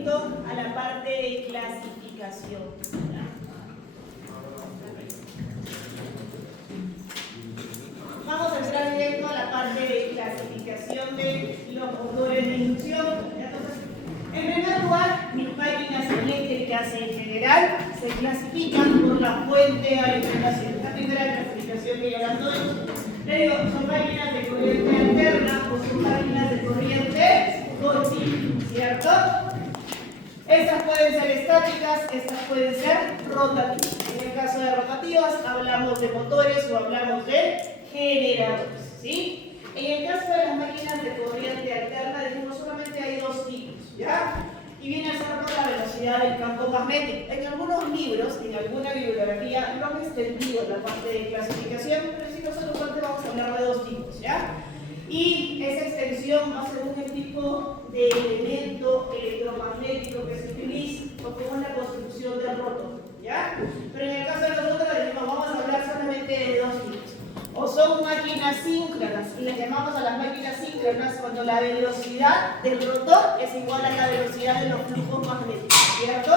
directo a la parte de clasificación. Vamos a entrar directo a la parte de clasificación de los motores de inducción. Entonces, en primer lugar, mis máquinas eléctricas en general se clasifican por la fuente de alimentación. La primera clasificación que yo las doy. Le digo, son máquinas de corriente alterna o son máquinas de corriente continua, ¿cierto? Estas pueden ser estáticas, estas pueden ser rotativas. En el caso de rotativas, hablamos de motores o hablamos de generadores, ¿sí? En el caso de las máquinas de corriente alterna, decimos solamente hay dos tipos, ¿ya? Y viene a ser por la velocidad del campo magnético. En algunos libros, en alguna bibliografía, no han extendido la parte de clasificación, pero si nosotros solamente vamos a hablar de dos tipos, ¿ya? Y esa extensión va según el tipo de elemento electromagnético que se utiliza o según la construcción del rotor, ¿ya? Pero en el caso de nosotros decimos, vamos a hablar solamente de dos tipos. O son máquinas síncronas, y les llamamos a las máquinas síncronas cuando la velocidad del rotor es igual a la velocidad de los flujos magnéticos, ¿cierto?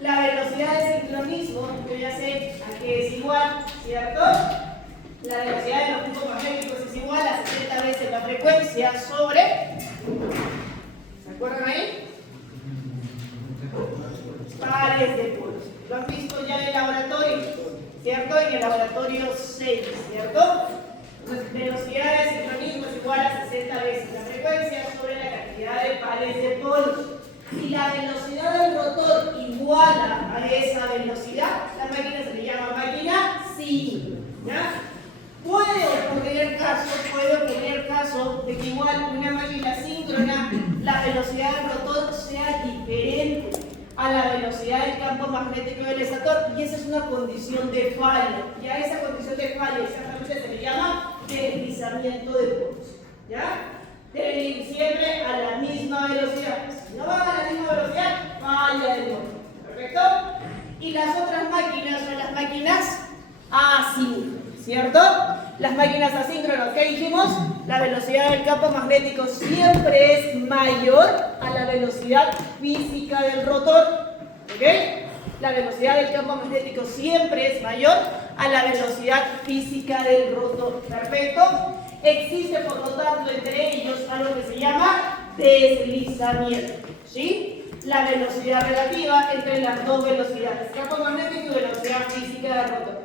La velocidad de sincronismo, yo ya sé a qué es igual, ¿cierto? La velocidad de los flujos magnéticos es igual a 60 veces la frecuencia sobre... ¿Se acuerdan ahí? Pares de polos. Lo han visto ya en el laboratorio, ¿cierto? En el laboratorio 6, ¿cierto? Entonces, velocidad de sincronismo es igual a 60 veces la frecuencia sobre la cantidad de pares de polos. Si la velocidad del rotor iguala a esa velocidad, la máquina se le llama máquina síncrona, ¿ya? Puede ocurrir caso de que igual una máquina síncrona, la velocidad del rotor sea diferente a la velocidad del campo magnético del estator, y esa es una condición de falla. Y a esa condición de falla exactamente se le llama deslizamiento de polos, ¿ya? Deben ir siempre a la misma velocidad. Si no van a la misma velocidad, falla el motor. ¿Perfecto? Y las otras máquinas son las máquinas asíncronas, ¿cierto? Las máquinas asíncronas, ¿qué dijimos? La velocidad del campo magnético siempre es mayor a la velocidad física del rotor, ¿ok? La velocidad del campo magnético siempre es mayor a la velocidad física del rotor, ¿perfecto? Existe, por lo tanto, entre ellos algo que se llama deslizamiento, ¿sí? La velocidad relativa entre las dos velocidades, campo magnético y velocidad física del rotor.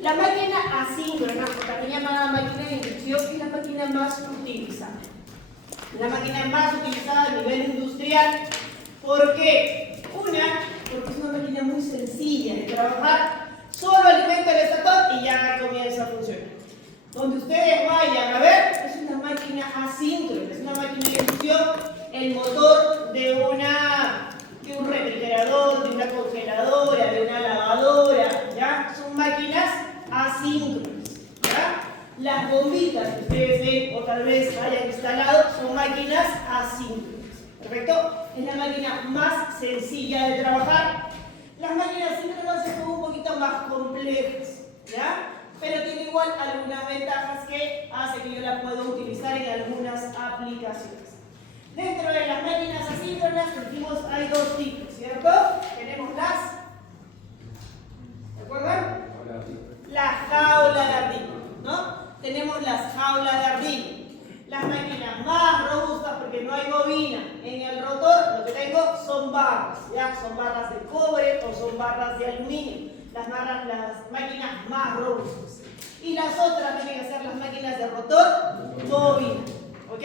La máquina asíncrona, también llamada máquina de inducción, es la máquina más utilizada. La máquina más utilizada a nivel industrial. ¿Por qué? Porque es una máquina muy sencilla de trabajar. Solo alimenta el estator y ya comienza a funcionar. Donde ustedes vayan a ver, es una máquina asíncrona, es una máquina de inducción. El motor de un refrigerador, de una congeladora, de una lavadora, ¿ya? Son máquinas asíncronas, ¿ya? Las bombitas que ustedes ven o tal vez hayan instalado son máquinas asíncronas, ¿perfecto? Es la máquina más sencilla de trabajar. Las máquinas síncronas son un poquito más complejas, ¿ya? Pero tiene igual algunas ventajas que hacen que yo la pueda utilizar en algunas aplicaciones. Dentro de las máquinas asíncronas, dijimos, hay dos tipos, ¿cierto? Tenemos ¿se acuerdan? La jaula de ardilla, ¿no? Tenemos las jaulas de ardilla. Las máquinas más robustas, porque no hay bobina en el rotor, lo que tengo son barras, ¿ya? Son barras de cobre o son barras de aluminio. Las máquinas más robustas. Y las otras tienen que ser las máquinas de rotor bobina, ¿ok?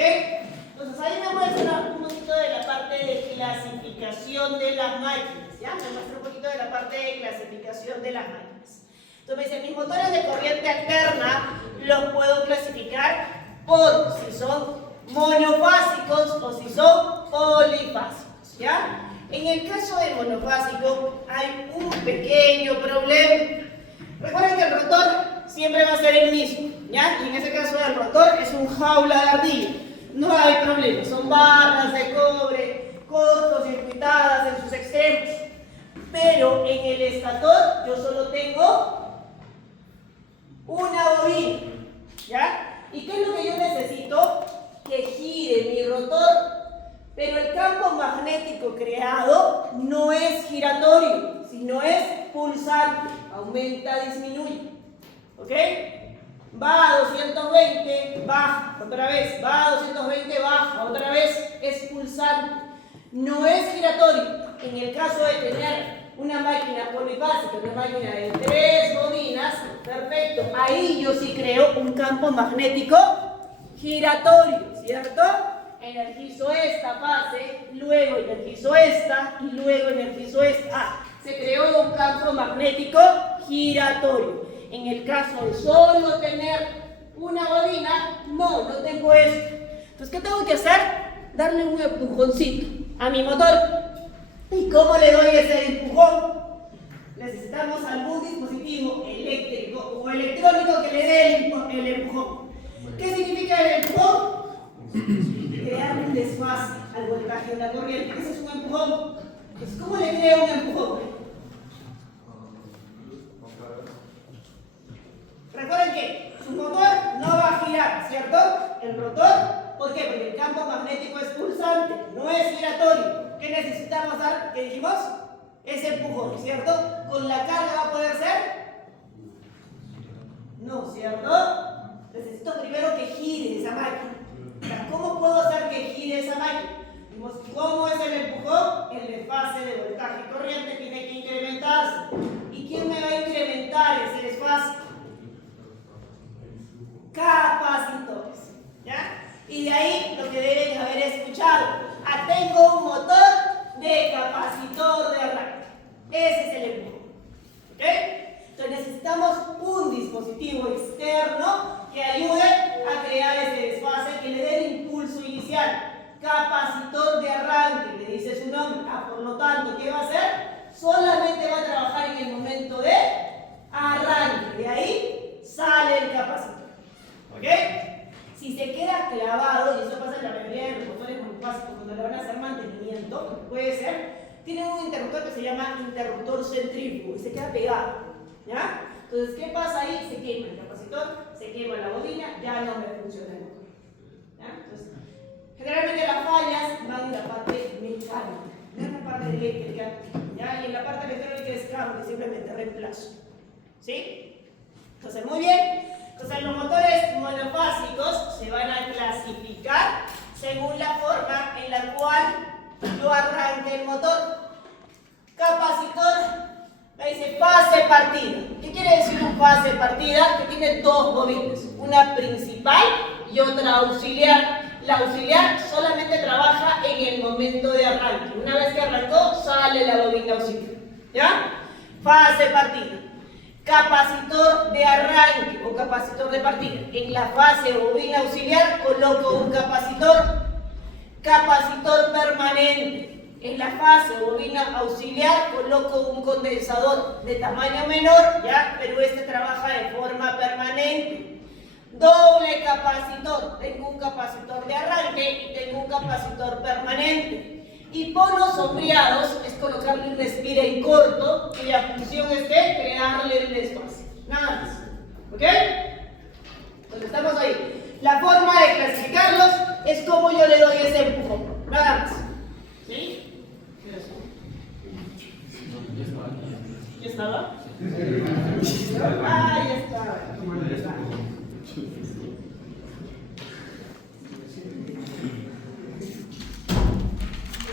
Entonces ahí me muestra un poquito de la parte de clasificación de las máquinas, ¿ya? Me muestra un poquito de la parte de clasificación de las máquinas. Entonces me dice, mis motores de corriente alterna los puedo clasificar por si son monofásicos o si son polifásicos, ¿ya? En el caso de monofásico hay un pequeño problema. Recuerden que el rotor siempre va a ser el mismo, ¿ya? Y en ese caso el rotor es un jaula de ardilla. No hay problema, son barras de cobre, cortocircuitadas en sus extremos. Pero en el estator yo solo tengo una bobina, ¿ya? ¿Y qué es lo que yo necesito? Que gire mi rotor Pero el campo magnético creado no es giratorio, sino es pulsante. Aumenta, disminuye. ¿Ok? Va a 220, baja, otra vez. Va a 220, baja, otra vez. Es pulsante. No es giratorio. En el caso de tener una máquina polifásica, una máquina de 3 bobinas, perfecto. Ahí yo sí creo un campo magnético giratorio, ¿cierto? Energizo esta fase, luego energizo esta y luego energizo esta. Ah, se creó un campo magnético giratorio. En el caso de solo tener una bobina, no tengo esto. Entonces, ¿qué tengo que hacer? Darle un empujoncito a mi motor. ¿Y cómo le doy ese empujón? Necesitamos algún dispositivo eléctrico o electrónico que le dé el empujón. ¿Qué significa el empujón? Crear un desfase al voltaje de la corriente. Ese es un empujón. Entonces, ¿cómo le creo un empujón? Recuerden que su motor no va a girar, ¿cierto? El rotor, ¿por qué? Porque el campo magnético es pulsante, no es giratorio. ¿Qué necesitamos dar? ¿Qué dijimos? Ese empujón, ¿cierto? ¿Con la carga va a poder ser? No, ¿cierto? Necesito primero que gire esa máquina. ¿Cómo puedo hacer que gire esa máquina? Vimos cómo es el empujón. El desfase de voltaje y corriente tiene que incrementarse. ¿Y quién me va a incrementar ese desfase? Capacitores. ¿Ya? Y de ahí lo que deben haber escuchado. Tengo un motor de capacitor de arranque. Ese es el empujón. ¿Ok? Entonces necesitamos un dispositivo externo que ayude a crear ese desfase, que le dé el impulso inicial. Capacitor de arranque, le dice su nombre. Por lo tanto, ¿qué va a hacer? Solamente va a trabajar en el momento de arranque. De ahí sale el capacitor. ¿Ok? Si se queda clavado, y eso pasa en la mayoría de los motores monofásicos cuando le van a hacer mantenimiento, puede ser, tienen un interruptor que se llama interruptor centrífugo y se queda pegado. ¿Ya? Entonces, ¿qué pasa ahí? Se quema el capacitor, se quema la bobina, ya no me funciona el motor. ¿Ya? Entonces, generalmente las fallas van en la parte mecánica, no en la parte eléctrica. ¿Ya? Y en la parte electrónica es cambio, simplemente reemplazo. ¿Sí? Entonces, muy bien. Entonces, los motores monofásicos se van a clasificar según la forma en la cual yo arranque el motor. Capacitor, me dice fase partida. ¿Qué quiere decir un fase partida? Que tiene dos bobinas, una principal y otra auxiliar. La auxiliar solamente trabaja en el momento de arranque. Una vez que arrancó, sale la bobina auxiliar. ¿Ya? Fase partida. Capacitor de arranque o capacitor de partida. En la fase bobina auxiliar coloco un capacitor. Capacitor permanente. En la fase bobina auxiliar coloco un condensador de tamaño menor, ¿ya? Pero este trabaja de forma permanente. Doble capacitor. Tengo un capacitor de arranque y tengo un capacitor permanente. Y polos sombreados es colocarle un respire en corto, cuya función es de crearle el desfase. Nada más. ¿Ok? Entonces estamos ahí. La forma de clasificarlos es como yo le doy ese empujón. Nada más. ¿Sí? ¿Ya estaba? Ah, ya estaba.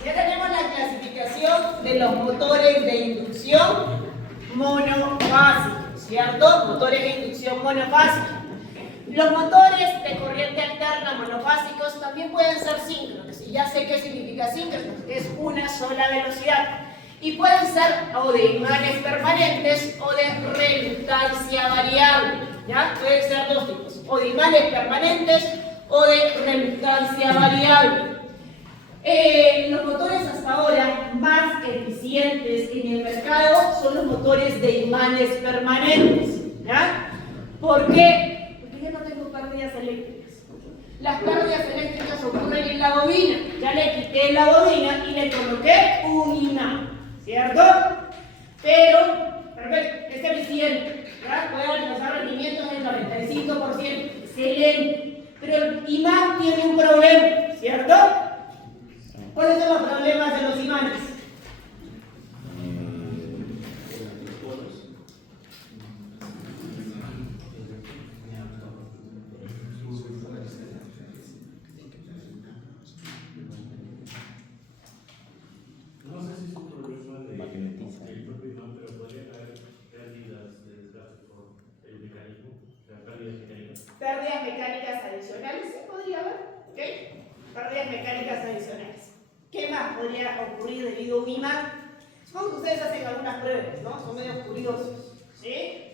Ya tenemos la clasificación de los motores de inducción monofásicos, ¿cierto? Motores de inducción monofásicos. Los motores de corriente alterna monofásicos también pueden ser síncronos, y ya sé qué significa síncronos, que es una sola velocidad. Y pueden ser o de imanes permanentes o de reluctancia variable, ¿ya? Pueden ser dos tipos, o de imanes permanentes o de reluctancia variable. Los motores hasta ahora más eficientes en el mercado son los motores de imanes permanentes. ¿Ya? ¿Por qué? Porque ya no tengo pérdidas eléctricas. Las pérdidas eléctricas ocurren en la bobina. Ya le quité la bobina y le coloqué un imán. ¿Cierto? Pero, perfecto, es eficiente. ¿Ya? Puede alcanzar rendimientos del 95%. Excelente. Pero el imán tiene un problema. ¿Cierto? los problemas de los imanes? No sé si es un problema de magnetismo, pero podría haber pérdidas de desgaste por el mecanismo, o sea, pérdidas mecánicas. Pérdidas mecánicas adicionales, sí podría haber, ¿ok? Pérdidas mecánicas adicionales. ¿Qué más podría ocurrir debido a un imán? Supongo que ustedes hacen algunas pruebas, ¿no? Son medio curiosos, ¿sí?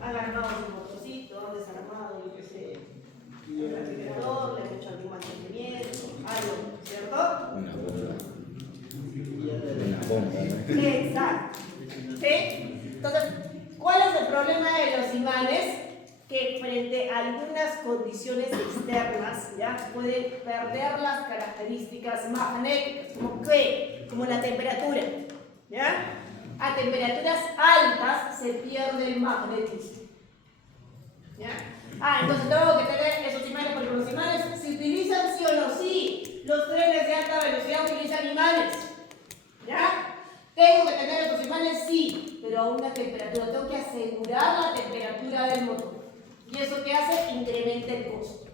Han armado su motorcito, han desarmado, yo qué sé, el refrigerador, le han hecho algún mantenimiento, algo, ¿cierto? Una bomba, ¿no? Exacto. ¿Sí? Entonces, ¿cuál es el problema de los imanes? Que frente a algunas condiciones externas, ¿ya? Pueden perder las características magnéticas, ¿como qué? Como la temperatura, ¿ya? A temperaturas altas se pierde el magnetismo, ¿ya? Entonces tengo que tener esos imanes, porque los imanes se utilizan sí o no, sí. Los trenes de alta velocidad utilizan imanes, ¿ya? Tengo que tener esos imanes, sí, pero a una temperatura. Tengo que asegurar la temperatura del motor. ¿Y eso qué hace? Incrementa el costo.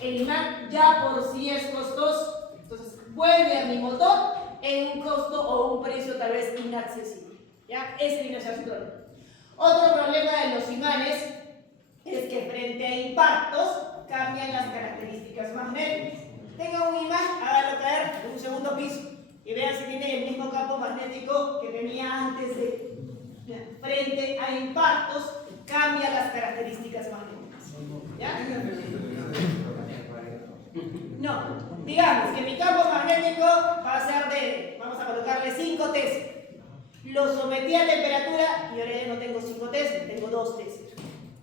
El imán ya por sí es costoso, entonces vuelve a mi motor en un costo o un precio tal vez inaccesible, ¿ya? Ese viene a ser su problema. Otro problema de los imanes es que frente a impactos cambian las características magnéticas. Tenga un imán, hágalo caer en un segundo piso y vean si tiene el mismo campo magnético que tenía antes de. Frente a impactos cambia las características magnéticas, ¿ya? No, digamos que mi campo magnético va a ser de, vamos a colocarle 5 teslas. Lo sometí a temperatura y ahora ya no tengo 5 teslas, tengo 2 teslas.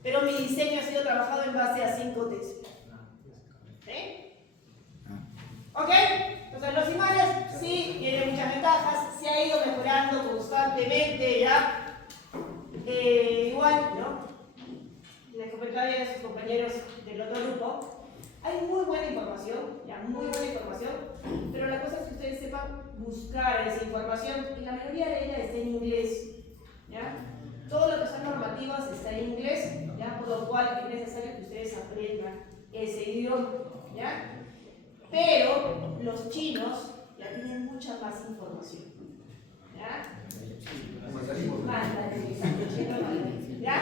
Pero mi diseño ha sido trabajado en base a 5 teslas. ¿Sí? ¿Ok? Entonces los imanes sí tienen muchas ventajas, se ha ido mejorando constantemente, ¿ya? Igual, ¿no? Les comentaba ya a sus compañeros del otro grupo, hay muy buena información, ya, muy buena información, pero la cosa es que ustedes sepan buscar esa información y la mayoría de ella está en inglés, ¿ya? Todo lo que son normativas está en inglés, ¿ya? Por lo cual es necesario que ustedes aprendan ese idioma, ¿ya? Pero los chinos ya tienen mucha más información, ¿ya? ¿Ya?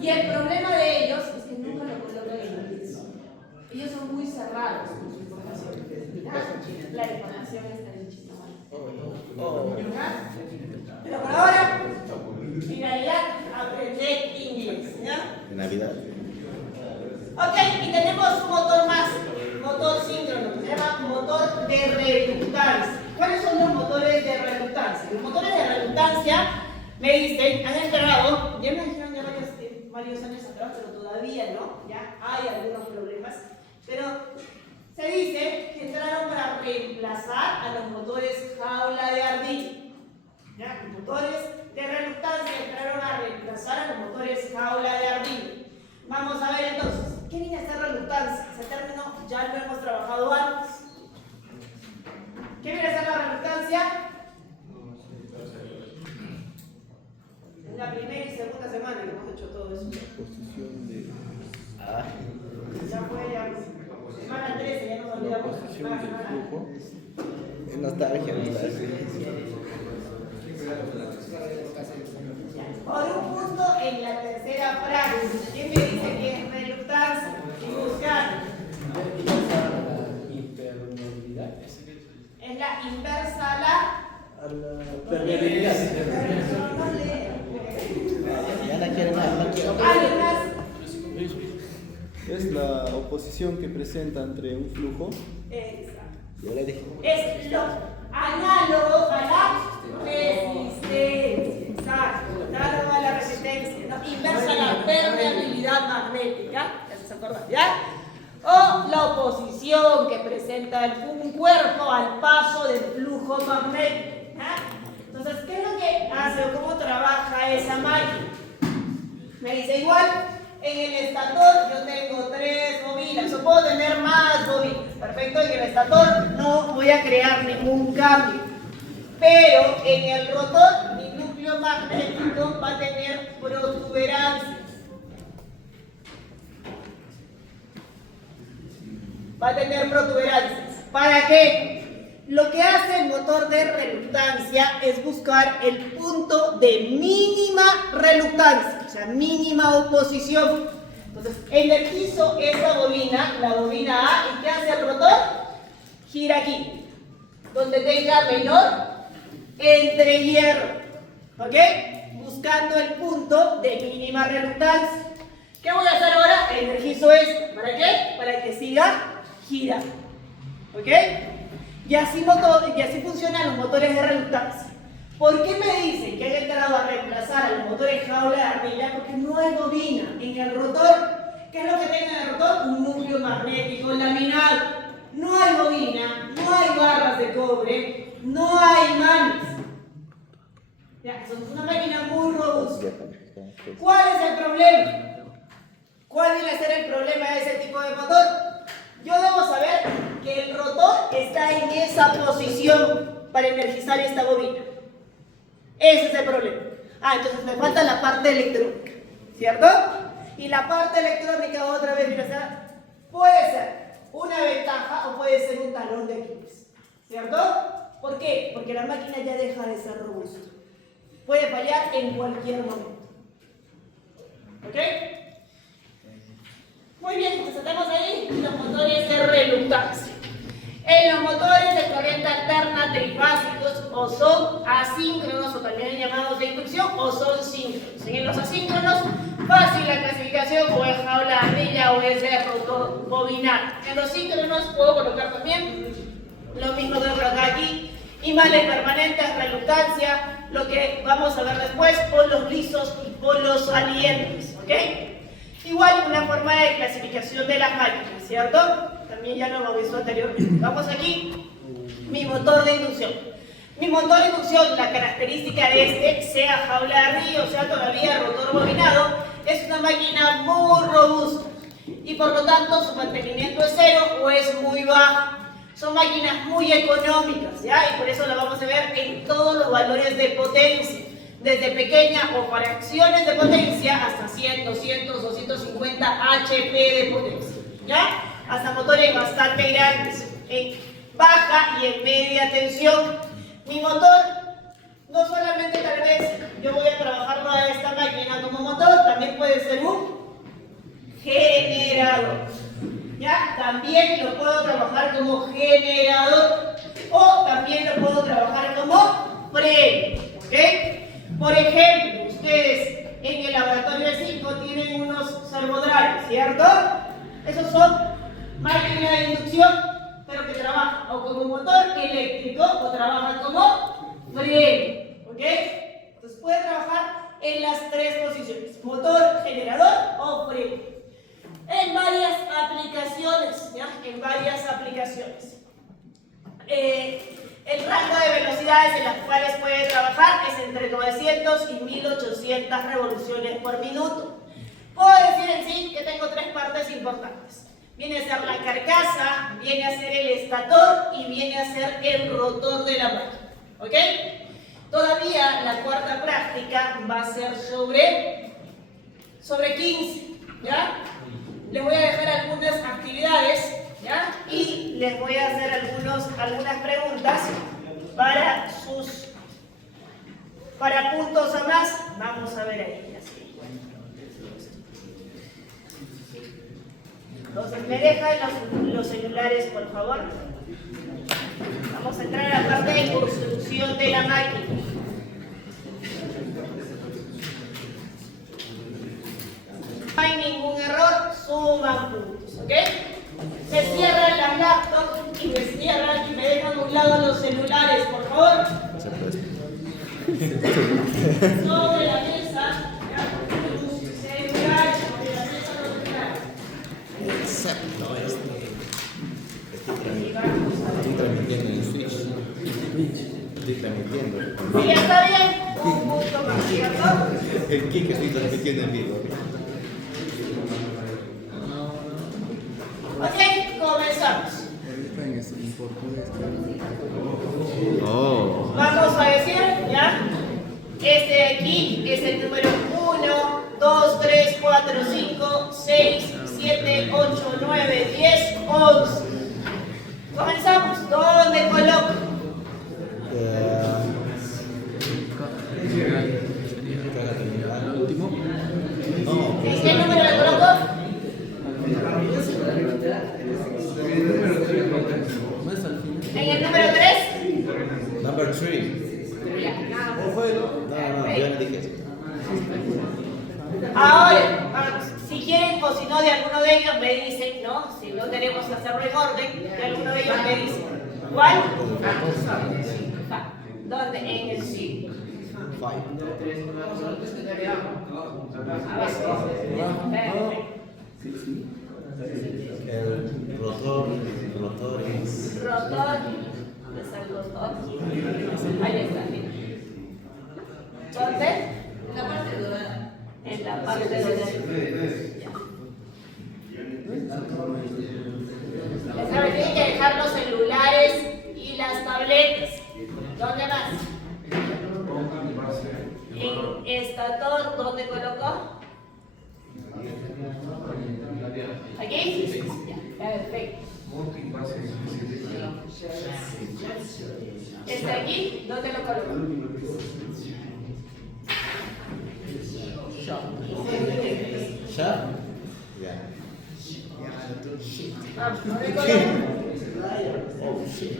Y el problema de ellos es que nunca lo colocan en inglés. Ellos son muy cerrados con su información, ¿ya? La información está en chino. ¿Ya? Pero por ahora, finalidad, aprender inglés, ¿ya? Navidad. Ok, y tenemos un motor más, motor síncrono, se llama motor de reductancia. ¿Cuáles son los motores de reductancia? Los motores de reductancia, me dicen, han entrado, ya me dijeron ya varios años atrás, pero todavía no, ya hay algunos problemas, pero se dice que entraron para reemplazar a los motores jaula de ardilla. ¿Ya? Los motores de reductancia entraron a reemplazar a los motores jaula de ardilla. Vamos a ver entonces, ¿qué viene a ser reductancia? Ese término ya lo hemos trabajado antes. ¿Qué viene a ser la reductancia? En la primera y segunda semana que hemos hecho todo eso. Posición de. Ya fue ya. Semana 13, ya nos olvidamos. Posición del flujo. Nostalgia. Por un punto en la tercera frase. ¿Quién me dice que es reductancia? Y buscar. Es la inversa a la permeabilidad. Ya la quiero más, no quiero. ¿Alguien más? Es la oposición que presenta entre un flujo. Exacto. Yo le dije. Es lo análogo a la resistencia. Exacto. Análogo a la resistencia. ¿No? Inversa a la permeabilidad magnética. ¿Ya se acuerdan? ¿Ya? O la oposición que presenta un cuerpo al paso del flujo magnético. ¿Ya? Entonces, ¿qué es lo que hace o cómo trabaja esa máquina? Me dice igual, En el estator yo tengo 3 bobinas, o puedo tener más bobinas. Perfecto, en el estator no voy a crear ningún cambio. Pero en el rotor, mi núcleo magnético va a tener protuberancias. Va a tener protuberancias. ¿Para qué? Lo que hace el motor de reluctancia es buscar el punto de mínima reluctancia, o sea, mínima oposición. Entonces, energizo esta bobina, la bobina A, ¿y qué hace el rotor? Gira aquí, donde tenga menor entrehierro, ¿ok? Buscando el punto de mínima reluctancia. ¿Qué voy a hacer ahora? Energizo esto. ¿Para qué? Para que siga girando, ¿ok? Y así funcionan los motores de reluctancia. ¿Por qué me dicen que han entrado a reemplazar a los motores jaula de ardilla? Porque no hay bobina en el rotor. ¿Qué es lo que tiene en el rotor? Un núcleo magnético laminado. No hay bobina, no hay barras de cobre, no hay imanes. Ya, es una máquina muy robusta. ¿Cuál es el problema? ¿Cuál viene a ser el problema de ese tipo de motor? Yo debo saber que el rotor está en esa posición para energizar esta bobina. Ese es el problema. Entonces me falta la parte electrónica, ¿cierto? Y la parte electrónica otra vez, mira, puede ser una ventaja o puede ser un talón de Aquiles, ¿cierto? ¿Por qué? Porque la máquina ya deja de ser robusta. Puede fallar en cualquier momento. ¿Ok? Muy bien, pues estamos ahí. Los motores de reluctancia. En los motores de corriente alterna trifásicos o son asíncronos o también llamados de inducción o son síncronos. En los asíncronos, fácil la clasificación, o es jaula de ardilla o es de rotor bobinar. En los síncronos puedo colocar también lo mismo que colocar aquí: imanes permanentes, reluctancia, lo que vamos a ver después, polos lisos y polos salientes, ¿ok? Igual una forma de clasificación de las máquinas, ¿cierto? También ya lo hemos visto anteriormente. Vamos aquí, mi motor de inducción. Mi motor de inducción, la característica de este, sea jaula de ardilla o sea todavía rotor bobinado, es una máquina muy robusta y por lo tanto su mantenimiento es cero o es muy bajo. Son máquinas muy económicas, ¿ya? Y por eso la vamos a ver en todos los valores de potencia. Desde pequeña o fracciones de potencia hasta 100, 200, 250 HP de potencia, ¿ya? Hasta motores bastante grandes, en baja y en media tensión. Mi motor, no solamente tal vez yo voy a trabajarlo a esta máquina como motor, también puede ser un generador, ¿ya? También lo puedo trabajar como generador o también lo puedo trabajar como freno, ¿ok? Por ejemplo, ustedes en el laboratorio de 5 tienen unos servodrives, ¿cierto? Esos son máquinas de inducción, pero que trabajan o como motor eléctrico o trabajan como freno, ¿ok? Entonces puede trabajar en las 3 posiciones: motor, generador o freno. En varias aplicaciones, ¿ya? En varias aplicaciones. El rango de velocidades en las cuales puede trabajar es entre 900 y 1800 revoluciones por minuto. Puedo decir en sí que tengo 3 partes importantes. Viene a ser la carcasa, viene a ser el estator y viene a ser el rotor de la máquina, ¿ok? Todavía la cuarta práctica va a ser sobre 15, ¿ya? Les voy a dejar algunas actividades, ¿ya? Y les voy a hacer algunas preguntas para puntos a más. Vamos a ver ahí. Así. Entonces, ¿me dejan los celulares, por favor? Vamos a entrar a la parte de construcción de la máquina. No hay ningún error, suman puntos, ¿ok? Me cierran las laptops y me dejan a un lado los celulares, por favor. Sobre la mesa, tus celulares, sobre la mesa los celulares. Exacto, estoy transmitiendo en Switch. Estoy transmitiendo. Si está bien, un punto más, ¿cierto? El Kike estoy transmitiendo en vivo. Oh. Vamos a decir, ¿ya? Este de aquí es el número 1, 2, 3, 4, 5, 6, 7, 8, 9, 10, 11. Comenzamos. ¿Dónde coloco? ¿En qué número le coloco? ¿En el número 3? Number 3. No, yo no dije eso. Ahora, si quieren o si no de alguno de ellos me dicen, ¿no? Si no tenemos que hacerlo en orden, de alguno de ellos me dicen. ¿Cuál? ¿Dónde? En el sí. 5. El rotor es. Rotor. ¿Dónde está el rotor? Ahí está, mira. ¿Dónde? En la parte dorada. En la parte dorada. Ya. Tienen que dejar los celulares y las tabletas. ¿Dónde más? En estator, ¿dónde colocó? ¿Aquí? Ya, perfecto. ¿Está aquí? ¿Dónde lo coloco? Sharp? Yeah. Vamos, ¿dónde coloco? Oh, shit.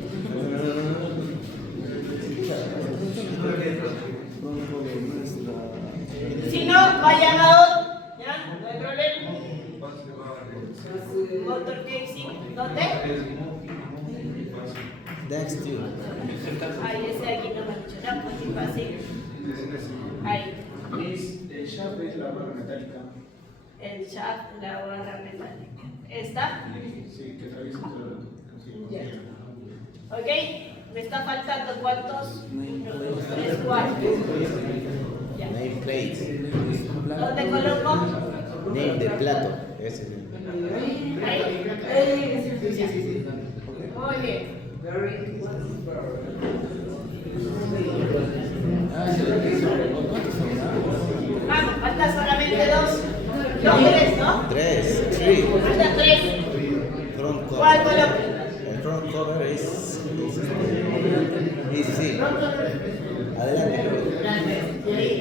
Si no, vayan a otro. ¿Ya? No hay problema. Otro que sí. ¿Dónde? Next to. Ahí, ese de aquí no me ha dicho nada, pues sí, fácil. Ahí. El shaft es la barra metálica. El shaft, la barra metálica. ¿Esta? Sí, que atraviesa todo el Ya. ¿Ok? Me está faltando cuántos? 1, 2, 3, 4. Ya. Name plate. ¿Dónde coloco? Name de plato. Ese es el. Ahí. Muy bien. Vamos, falta solamente dos. No, tres, ¿no? 3. Falta tres. Front cover. ¿Cuál coloco? El front cover es. Sí. Adelante. Ahí.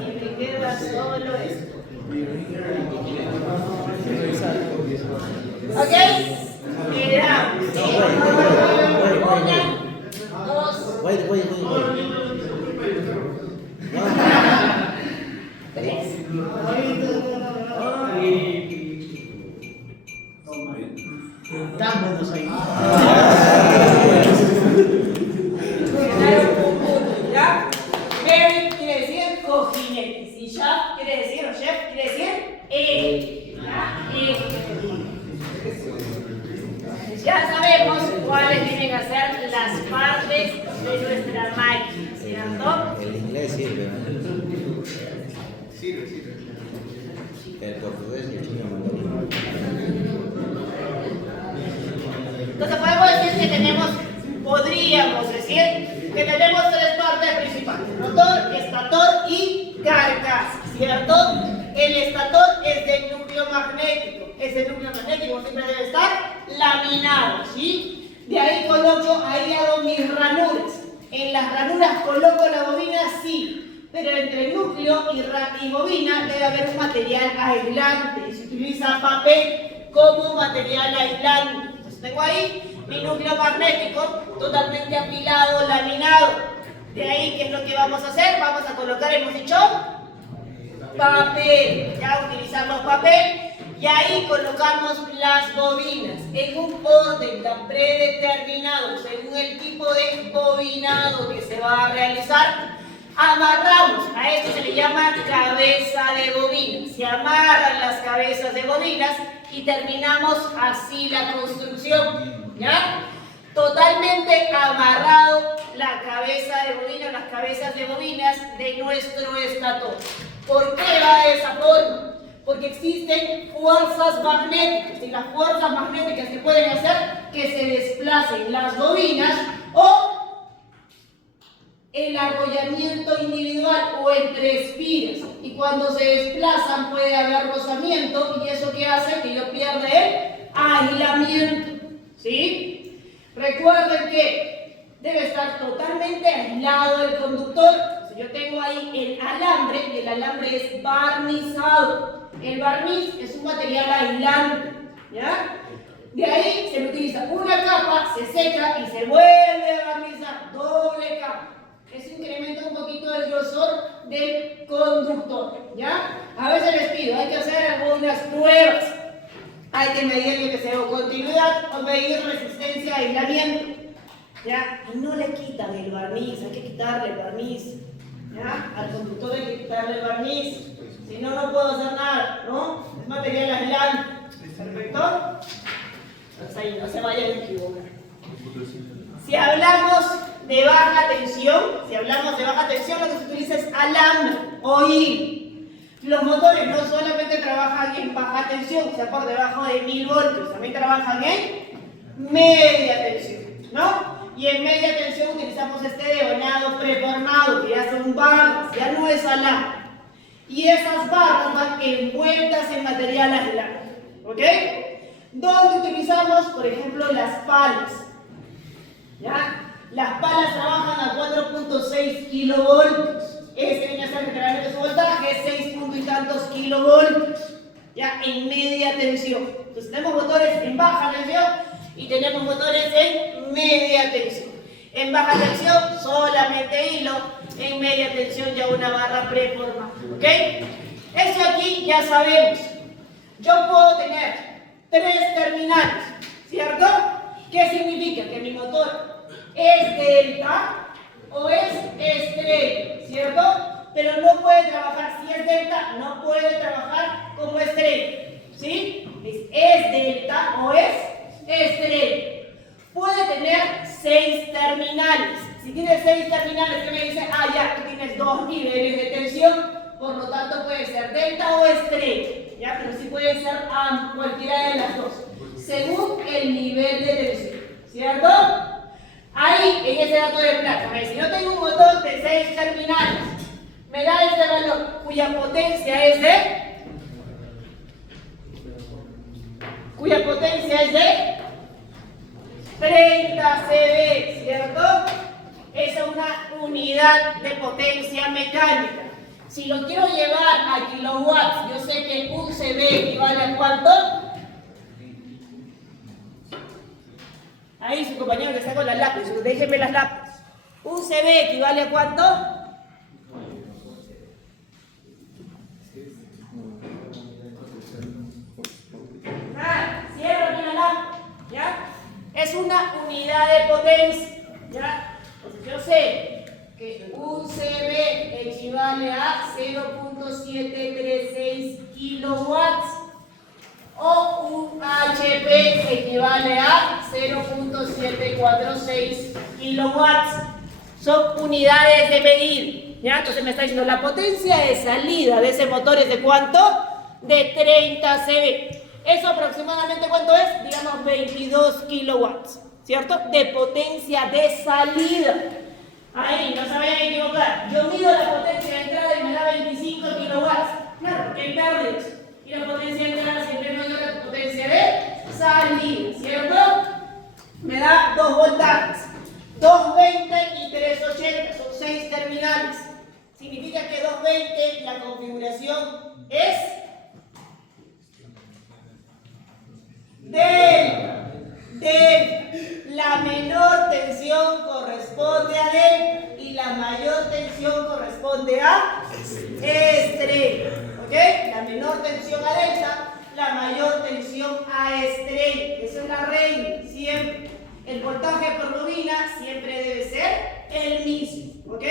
Y me queda solo esto. ¿Ok? Miramos. Una, dos, Wait. tres. Tan buenos ahí. ¿Ya? Very quiere decir cojinetes. Y shaft quiere decir, o chef quiere decir ¿ya? Ya sabemos cuáles tienen que ser las partes de nuestra máquina, ¿cierto? El inglés sirve. Sirve. El portugués y el chino mandarín. Entonces podríamos decir que tenemos tres partes principales: rotor, estator y carcasa, ¿cierto? El estator es del núcleo magnético. Ese núcleo magnético siempre debe estar laminado, ¿sí? De ahí ahí hago mis ranuras. En las ranuras coloco la bobina, sí, pero entre el núcleo y bobina debe haber un material aislante. Se utiliza papel como material aislante. Entonces tengo ahí mi núcleo magnético totalmente apilado, laminado. De ahí, ¿qué es lo que vamos a hacer? Vamos a colocar, hemos dicho, papel. Ya utilizamos papel y ahí colocamos las bobinas en un orden tan predeterminado según el tipo de bobinado que se va a realizar. Amarramos, a esto se le llama cabeza de bobina. Se amarran las cabezas de bobinas y terminamos así la construcción. ¿Ya? Totalmente amarrado la cabeza de bobina, las cabezas de bobinas de nuestro estator. ¿Por qué va de esa forma? Porque existen fuerzas magnéticas, y las fuerzas magnéticas que pueden hacer que se desplacen las bobinas o el arrollamiento individual o entre espiras. Y cuando se desplazan puede haber rozamiento y eso que hace que yo pierda el aislamiento. ¿Sí? Recuerden que debe estar totalmente aislado el conductor. Si yo tengo ahí el alambre y el alambre es barnizado. El barniz es un material aislante, ¿ya? De ahí se le utiliza una capa, se seca y se vuelve a barnizar, doble capa. Eso incrementa un poquito el grosor del conductor, ¿ya? A veces les pido, hay que hacer algunas pruebas. Hay que medir lo que sea o continuidad o medir resistencia a aislamiento, ¿ya? Y no le quitan el barniz, hay que quitarle el barniz, ¿ya? Al conductor hay que quitarle el barniz. Si no, no puedo hacer nada, ¿no? Es material aislante. ¿Perfecto? Pues ahí no se vayan a equivocar. Si hablamos de baja tensión, lo que se utiliza es alambre o hilo. Los motores no solamente trabajan en baja tensión, o sea, por debajo de 1000 voltios, también trabajan en media tensión, ¿no? Y en media tensión utilizamos este devanado preformado, que ya son barras, ya no es alambre. Y esas barras van envueltas en material aislante, ¿ok? ¿Dónde utilizamos, por ejemplo, las palas? ¿Ya? Las palas trabajan a 4.6 kilovoltios. Ese viene a ser generalmente su voltaje, 6 punto y tantos kilovoltios, ya en media tensión. Entonces tenemos motores en baja tensión y tenemos motores en media tensión. En baja tensión solamente hilo, en media tensión ya una barra preformada, ¿ok? Eso aquí ya sabemos. Yo puedo tener 3 terminales, ¿cierto? ¿Qué significa? Que mi motor es delta o es estrella, ¿cierto? Pero no puede trabajar, si es delta, no puede trabajar como estrella, ¿sí? Es delta o es estrella. Puede tener 6 terminales. Si tiene 6 terminales, ¿qué me dice? Ah, ya, tú tienes 2 niveles de tensión, por lo tanto puede ser delta o estrella, ¿ya? Pero sí puede ser cualquiera de las dos, según el nivel de tensión, ¿cierto? Ahí, en ese dato de plata, si yo tengo un motor de 6 terminales, me da este valor, cuya potencia es de 30 CV, ¿cierto? Esa es una unidad de potencia mecánica. Si lo quiero llevar a kilowatts, yo sé que un CV equivale a ¿cuánto? Ahí su compañero que está con las lápices, déjenme las lápices. Un CV equivale a ¿cuánto? Cierro aquí la lápiz, ¿ya? Es una unidad de potencia, ¿ya? Entonces yo sé que un CV equivale a 0.736 kilowatts o un HP equivale a 0.746 kilowatts. Son unidades de medir, ¿ya? Entonces me está diciendo la potencia de salida de ese motor es de ¿cuánto? De 30 CV. ¿Eso aproximadamente cuánto es? Digamos 22 kilowatts, ¿cierto? De potencia de salida. Ahí, no se vayan a equivocar. Yo mido la potencia de entrada y me da 25 kilowatts. Claro, porque hay pérdidas. Y la potencia de entrada siempre es mayor a la potencia de salida, ¿cierto? Me da 2 voltajes. 220 y 380, son 6 terminales. Significa que 220 la configuración es delta. La menor tensión corresponde a delta y la mayor tensión corresponde a estrella. ¿Ok? La menor tensión a delta, la mayor tensión a estrella. Esa es la regla, siempre. El voltaje por bobina siempre debe ser el mismo. ¿Ok?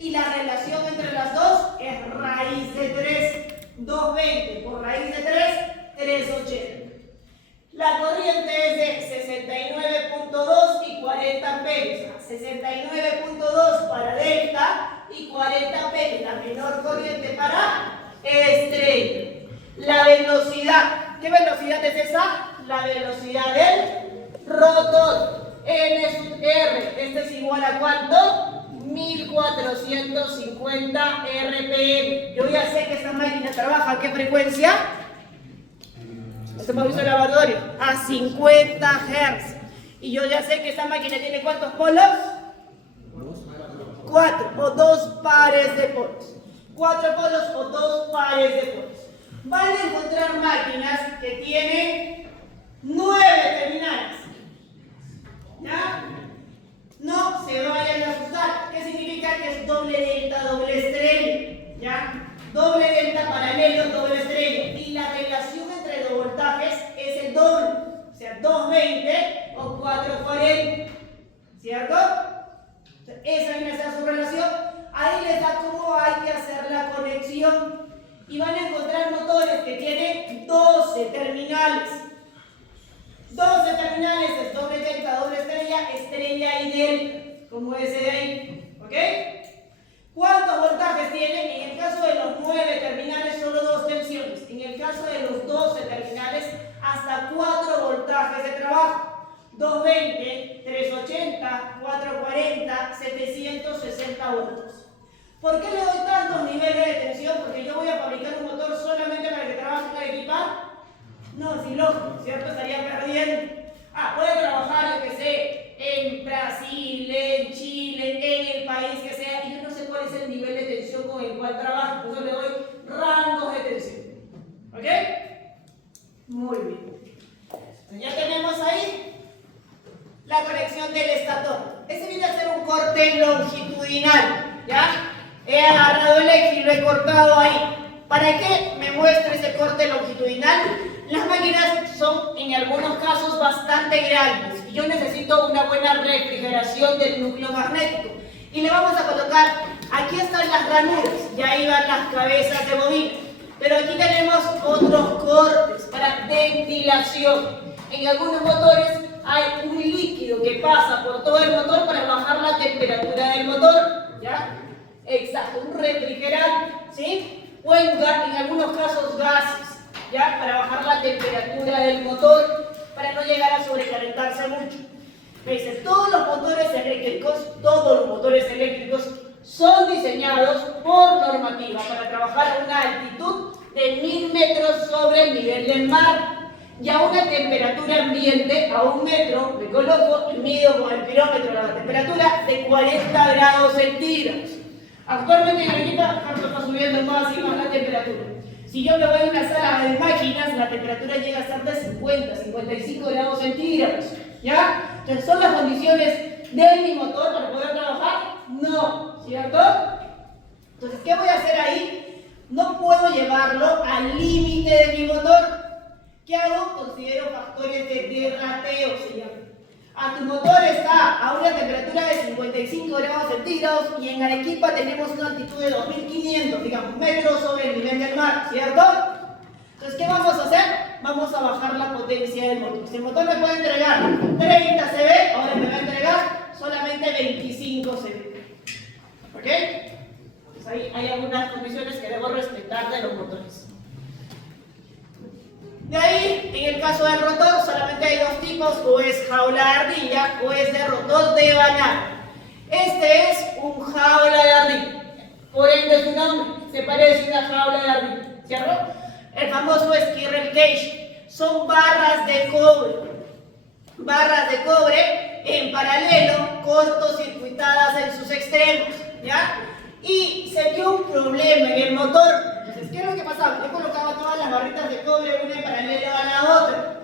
Y la relación entre las dos es raíz de 3. 220 por raíz de 3, 380. La corriente es de 69.2 y 40 amperes. 69.2 para delta y 40 amperes, la menor corriente para estrella. La velocidad del rotor. N sub R, este es igual a ¿cuánto? 1450 RPM. Yo ya sé que esta máquina trabaja ¿a qué frecuencia? Este hemos visto el laboratorio, a 50 Hz. Y yo ya sé que esta máquina tiene ¿cuántos polos? 4 o 2 pares de polos. 4 polos o 2 pares de polos. Van a encontrar máquinas que tienen 9 terminales. ¿Ya? No se vayan a asustar. ¿Qué significa? Que es doble delta, doble estrella. ¿Ya? Doble delta, paralelo, doble estrella. Y la relación entre los voltajes es el doble. O sea, 220 o 440. ¿Cierto? Esa viene a ser su relación. Ahí les da cómo hay que hacer la conexión. Y van a encontrar motores que tienen 12 terminales. 12 terminales es doble delta, doble estrella, estrella y delta, como ese de ahí. ¿Ok? ¿Cuántos voltajes tienen? En el caso de los 9 terminales, solo 2 tensiones. En el caso de los 12 terminales, hasta 4 voltajes de trabajo. 220, 380, 440, 760 voltios. ¿Por qué le doy tantos niveles de tensión? Porque yo voy a fabricar un motor solamente para que trabaje en la equipa. No, sin lógico, ¿cierto? Estaría perdiendo. Puede trabajar, yo que sé, en Brasil, en Chile, en el país que sea, y yo no sé cuál es el nivel de tensión con el cual trabajo, por eso le doy rangos de tensión. ¿Ok? Muy bien. Entonces ya tenemos ahí la conexión del estator. Ese viene a ser un corte longitudinal, ¿ya? He agarrado el eje y lo he cortado ahí. ¿Para qué me muestra ese corte longitudinal? Las máquinas son en algunos casos bastante grandes y yo necesito una buena refrigeración del núcleo magnético. Y le vamos a colocar, aquí están las ranuras, y ahí van las cabezas de bobina. Pero aquí tenemos otros cortes para ventilación. En algunos motores hay un líquido que pasa por todo el motor para bajar la temperatura del motor. ¿Ya? Exacto, un refrigerante, ¿sí? O en algunos casos gases, ¿ya? Para bajar la temperatura del motor, para no llegar a sobrecalentarse mucho. Me dice, todos los motores eléctricos son diseñados por normativa para trabajar a una altitud de 1000 metros sobre el nivel del mar y a una temperatura ambiente a 1 metro, me coloco y mido con el pirómetro la temperatura de 40 grados centígrados. Actualmente en el equipo está subiendo más y más la temperatura. Si yo me voy a una sala de máquinas, la temperatura llega a ser de 50, 55 grados centígrados. ¿Ya? Entonces, ¿son las condiciones de mi motor para poder trabajar? No, ¿cierto? Entonces, ¿qué voy a hacer ahí? No puedo llevarlo al límite de mi motor. ¿Qué hago? Considero factores de derrateo, se llama. Tu motor está a una temperatura de 55 grados centígrados y en Arequipa tenemos una altitud de 2500, digamos, metros sobre el nivel del mar, ¿cierto? Entonces, ¿qué vamos a hacer? Vamos a bajar la potencia del motor. Si el motor me puede entregar 30 CV, ahora me va a entregar solamente 25 CV. ¿Ok? Pues ahí hay algunas condiciones que debo respetar de los motores. De ahí, en el caso del rotor, solamente hay 2 tipos, o es jaula de ardilla o es de rotor de banana. Este es un jaula de ardilla, por ende su nombre se parece a una jaula de ardilla, ¿cierto? El famoso squirrel cage, son barras de cobre en paralelo, cortocircuitadas en sus extremos, ¿ya? Y se dio un problema en el motor. Entonces, ¿qué es lo que pasaba? Yo colocaba todas las barritas de cobre una en paralelo a la otra.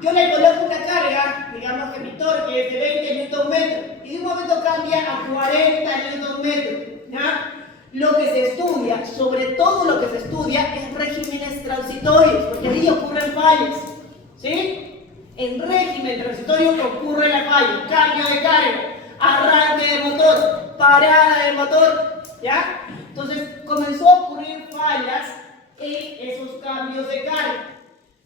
Yo le coloco una carga, digamos que mi torque es de 20 Nm, y de un momento cambia a 40 Nm, ¿ya? Lo que se estudia, sobre todo lo que se estudia, es regímenes transitorios, porque ahí ocurren fallas, ¿sí? En régimen transitorio ocurre la falla, cambio de carga, arranque de motor, parada del motor, ¿ya? Entonces comenzó a ocurrir fallas en esos cambios de carga.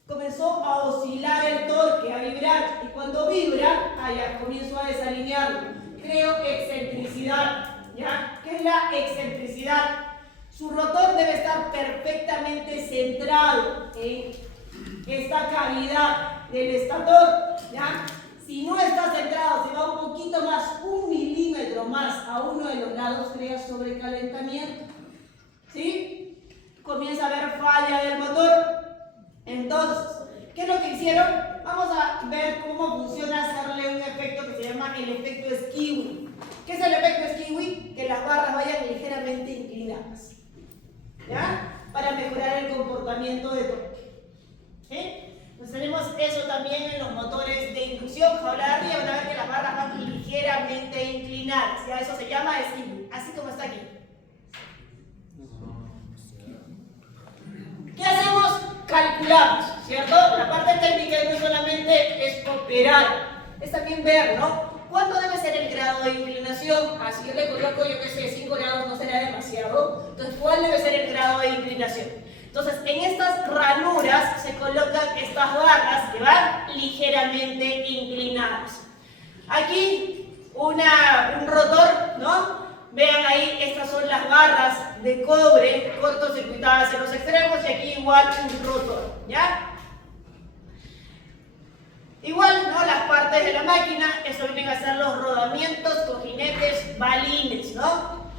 Comenzó a oscilar el torque, a vibrar, y cuando vibra, allá comienzo a desalinearlo. Creo excentricidad, ¿ya? ¿Qué es la excentricidad? Su rotor debe estar perfectamente centrado en esta cavidad, del estator, ¿ya? Si no está centrado, se va un poquito más, 1 milímetro más a uno de los lados, crea sobrecalentamiento, ¿sí? Comienza a haber falla del motor. Entonces, ¿qué es lo que hicieron? Vamos a ver cómo funciona hacerle un efecto que se llama el efecto Skewing. ¿Qué es el efecto Skewing? Que las barras vayan ligeramente inclinadas, ¿ya? Para mejorar el comportamiento de torque. ¿Sí? Pues tenemos eso también en los motores de inducción. Ahora arriba van a ver que las barras van ligeramente inclinadas. ¿Ya? Eso se llama Skewing, así como está aquí. ¿Qué hacemos? Calculamos, ¿cierto? La parte técnica no solamente es operar, es también ver, ¿no? ¿Cuánto debe ser el grado de inclinación? Así yo le coloco, yo qué sé, 5 grados no será demasiado. Entonces, ¿cuál debe ser el grado de inclinación? Entonces, en estas ranuras se colocan estas barras que van ligeramente inclinadas. Aquí un rotor, ¿no? Vean ahí, estas son las barras de cobre cortocircuitadas en los extremos y aquí igual un rotor, ¿ya? Igual, ¿no? Las partes de la máquina, eso vienen a ser los rodamientos, cojinetes, balines, ¿no?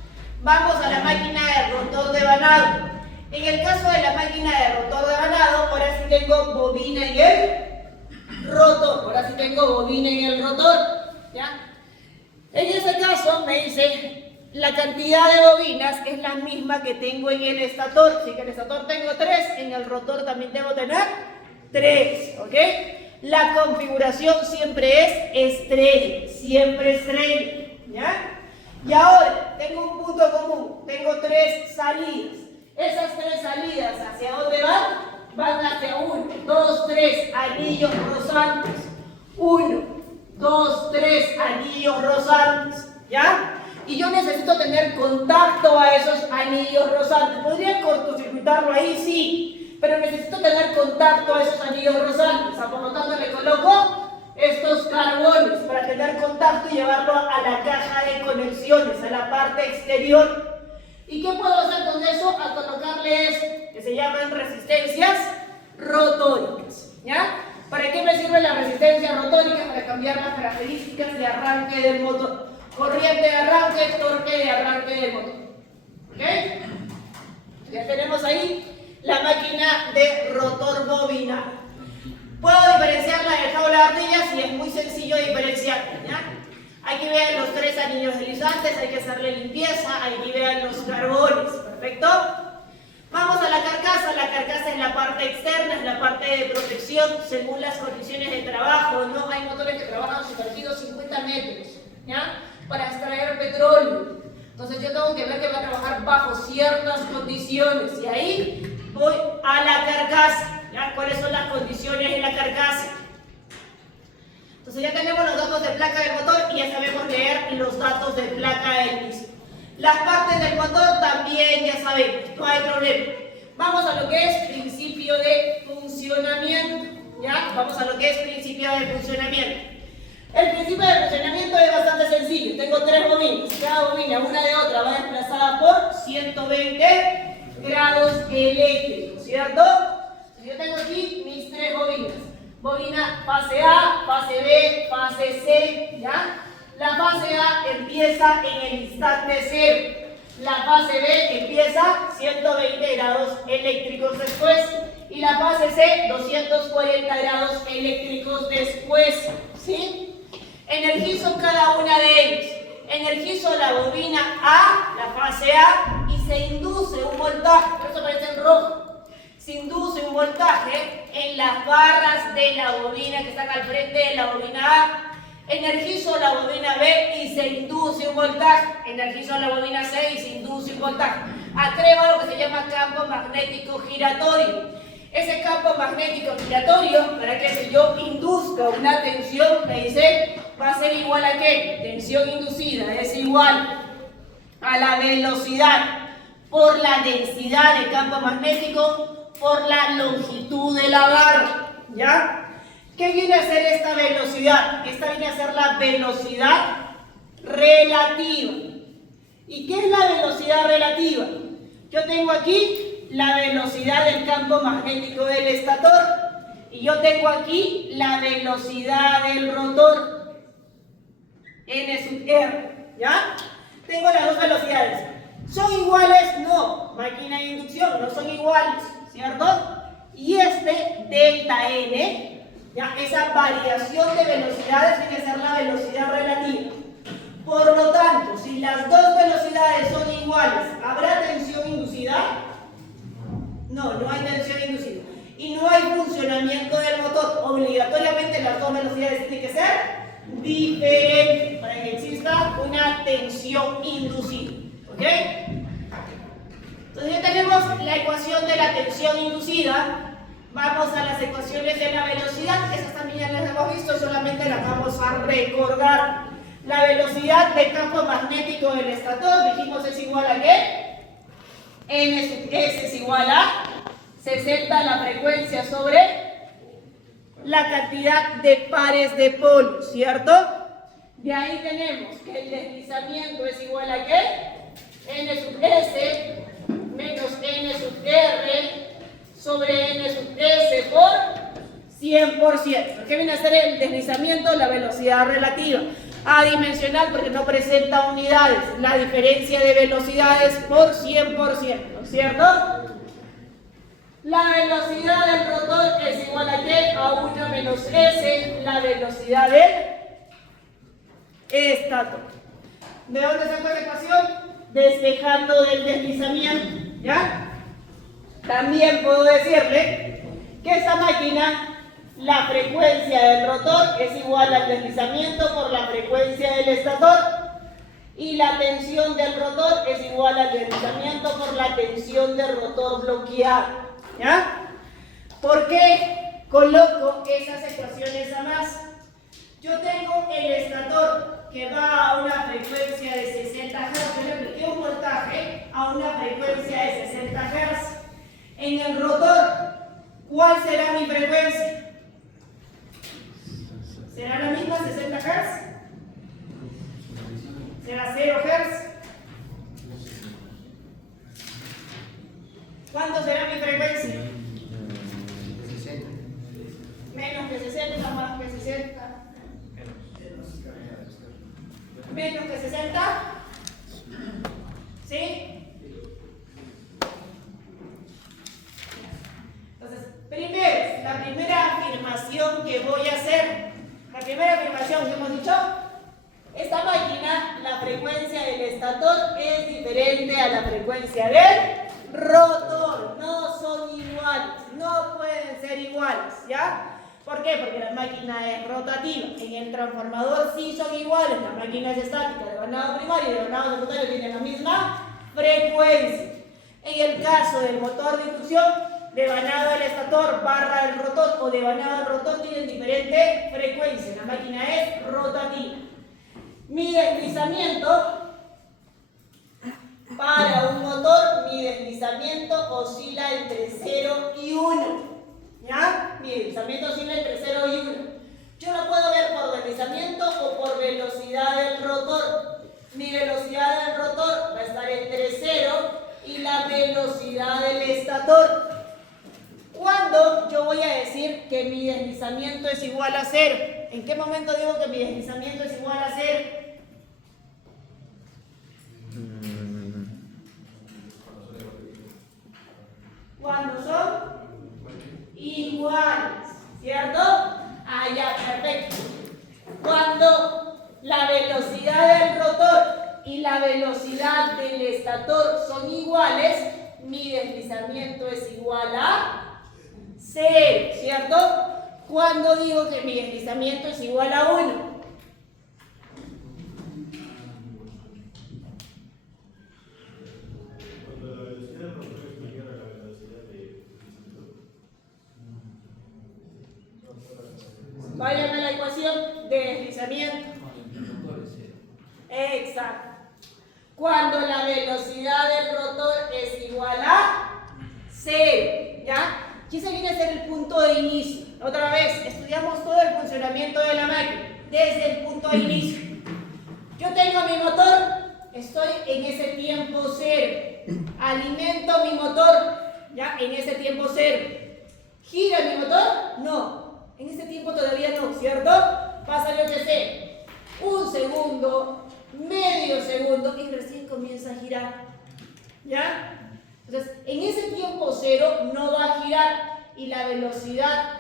Vamos a la máquina de rotor de vanado. En el caso de la máquina de rotor de vanado, ahora sí tengo bobina y el rotor. Ahora sí tengo bobina y el rotor, ¿ya? En ese caso me dice, la cantidad de bobinas es la misma que tengo en el estator. Si en el estator tengo 3, en el rotor también debo tener 3, ¿ok? La configuración siempre es estrella, siempre estrella, ¿ya? Y ahora, tengo un punto común, tengo 3 salidas. Esas 3 salidas, ¿hacia dónde van? Van hacia 1, 2, 3 anillos rozantes. 1, 2, 3 anillos rozantes, ¿ya? Y yo necesito tener contacto a esos anillos rozantes. ¿Podría cortocircuitarlo ahí? Sí. Pero necesito tener contacto a esos anillos rozantes. Por lo tanto, le coloco estos carbones para tener contacto y llevarlo a la caja de conexiones, a la parte exterior. ¿Y qué puedo hacer con eso? A colocarle esto, que se llaman resistencias rotóricas, ¿ya? ¿Para qué me sirven las resistencias rotóricas? Para cambiar las características de arranque del motor. Corriente de arranque, torque de arranque del motor. ¿Ok? Ya tenemos ahí la máquina de rotor bobinado. Puedo diferenciarla de jaula de ardillas y es muy sencillo diferenciarla, ¿ya? Aquí vean los 3 anillos deslizantes, hay que hacerle limpieza, aquí vean los carbones, ¿perfecto? Vamos a la carcasa es la parte externa, es la parte de protección según las condiciones de trabajo, ¿no? Hay motores que trabajan sumergidos 50 metros, ¿ya? Para extraer petróleo. Entonces yo tengo que ver que va a trabajar bajo ciertas condiciones y ahí voy a la carcasa, ¿ya? ¿Cuáles son las condiciones de la carcasa? Entonces ya tenemos los datos de placa del motor y ya sabemos leer los datos de placa del mismo. Las partes del motor también ya sabemos, no hay problema. Vamos a lo que es principio de funcionamiento, ¿ya? Vamos a lo que es principio de funcionamiento. El principio de funcionamiento es bastante sencillo. Tengo 3 bobinas. Cada bobina, una de otra, va desplazada por 120 grados eléctricos, ¿cierto? Yo tengo aquí mis 3 bobinas. Bobina fase A, fase B, fase C, ¿ya? La fase A empieza en el instante 0. La fase B empieza 120 grados eléctricos después. Y la fase C, 240 grados eléctricos después, ¿sí? Energizo cada una de ellas. Energizo la bobina A, la fase A, y se induce un voltaje, por eso aparece en rojo. Se induce un voltaje en las barras de la bobina que están al frente de la bobina A. Energizo la bobina B y se induce un voltaje. Energizo la bobina C y se induce un voltaje. Acreo algo que se llama campo magnético giratorio. Ese campo magnético giratorio, para que si yo induzca una tensión, me dice, va a ser igual a ¿qué? Tensión inducida es igual a la velocidad por la densidad de campo magnético por la longitud de la barra, ¿ya? ¿Qué viene a ser esta velocidad? Esta viene a ser la velocidad relativa. ¿Y qué es la velocidad relativa? Yo tengo aquí la velocidad del campo magnético del estator Y yo tengo aquí la velocidad del rotor, N sub R, ¿ya? Tengo las dos velocidades. ¿Son iguales? No. Máquina de inducción, no son iguales, ¿cierto? Y este delta N, ¿ya? Esa variación de velocidades tiene que ser la velocidad relativa. Por lo tanto, si las dos velocidades son iguales, ¿habrá tensión inducida? No, no hay tensión inducida. Y no hay funcionamiento del motor. Obligatoriamente las dos velocidades tienen que ser diferentes para que exista una tensión inducida. ¿Ok? Entonces ya tenemos la ecuación de la tensión inducida. Vamos a las ecuaciones de la velocidad, que esas también ya las hemos visto, solamente las vamos a recordar. La velocidad del campo magnético del estator, dijimos, es igual a ¿qué? N sub S es igual a 60 la frecuencia sobre la cantidad de pares de polos, ¿cierto? De ahí tenemos que el deslizamiento es igual a ¿qué? N sub S menos N sub R sobre N sub S por 100%. ¿Qué viene a ser el deslizamiento? La velocidad relativa. Adimensional porque no presenta unidades. La diferencia de velocidades por 100%, ¿cierto? La velocidad del rotor es igual a ¿qué? A 1 menos S, la velocidad del estator. ¿De dónde saco la ecuación? Despejando del deslizamiento, ¿ya? También puedo decirle que esta máquina, la frecuencia del rotor es igual al deslizamiento por la frecuencia del estator y la tensión del rotor es igual al deslizamiento por la tensión del rotor bloqueado. ¿Ya? ¿Por qué coloco esas ecuaciones a más? Yo tengo el estator que va a una frecuencia de 60 Hz. Yo le apliqué un voltaje a una frecuencia de 60 Hz. En el rotor, ¿cuál será mi frecuencia? ¿Será la misma 60 Hz? ¿Será 0 Hz? ¿Cuánto será mi frecuencia? Menos que 60, más que 60. Menos que 60. ¿Sí? Entonces, primero, la primera afirmación que voy a hacer. La primera afirmación que hemos dicho. Esta máquina, la frecuencia del estator es diferente a la frecuencia del rotor. No son iguales, no pueden ser iguales, ¿ya? ¿Por qué? Porque la máquina es rotativa. En el transformador sí son iguales, la máquina es estática. De vanado primario y de vanado secundario tienen la misma frecuencia. En el caso del motor de inducción, de vanado del estator barra el rotor o de vanado del rotor tienen diferente frecuencia. La máquina es rotativa. Mi deslizamiento para un motor, mi deslizamiento oscila entre 0 y 1. ¿Ya? Mi deslizamiento oscila entre 0 y 1. Yo lo puedo ver por deslizamiento o por velocidad del rotor. Mi velocidad del rotor va a estar entre 0 y la velocidad del estator. ¿Cuándo yo voy a decir que mi deslizamiento es igual a 0? ¿En qué momento digo que mi deslizamiento es igual a 0? Cuando son iguales, ¿cierto? Ah, ya, perfecto. Cuando la velocidad del rotor y la velocidad del estator son iguales, mi deslizamiento es igual a 0, ¿cierto? Cuando digo que mi deslizamiento es igual a 1. Váyame a la ecuación de deslizamiento. Exacto. Cuando la velocidad del rotor es igual a 0, ¿ya? Aquí se viene a ser el punto de inicio. Otra vez, estudiamos todo el funcionamiento de la máquina, desde el punto de inicio. Yo tengo mi motor, estoy en ese tiempo 0. Alimento mi motor, ¿ya? En ese tiempo 0. ¿Gira mi motor? No. En ese tiempo todavía no, ¿cierto? Pasa, yo que sé, un segundo, medio segundo y recién comienza a girar. ¿Ya? Entonces, en ese tiempo cero no va a girar y la velocidad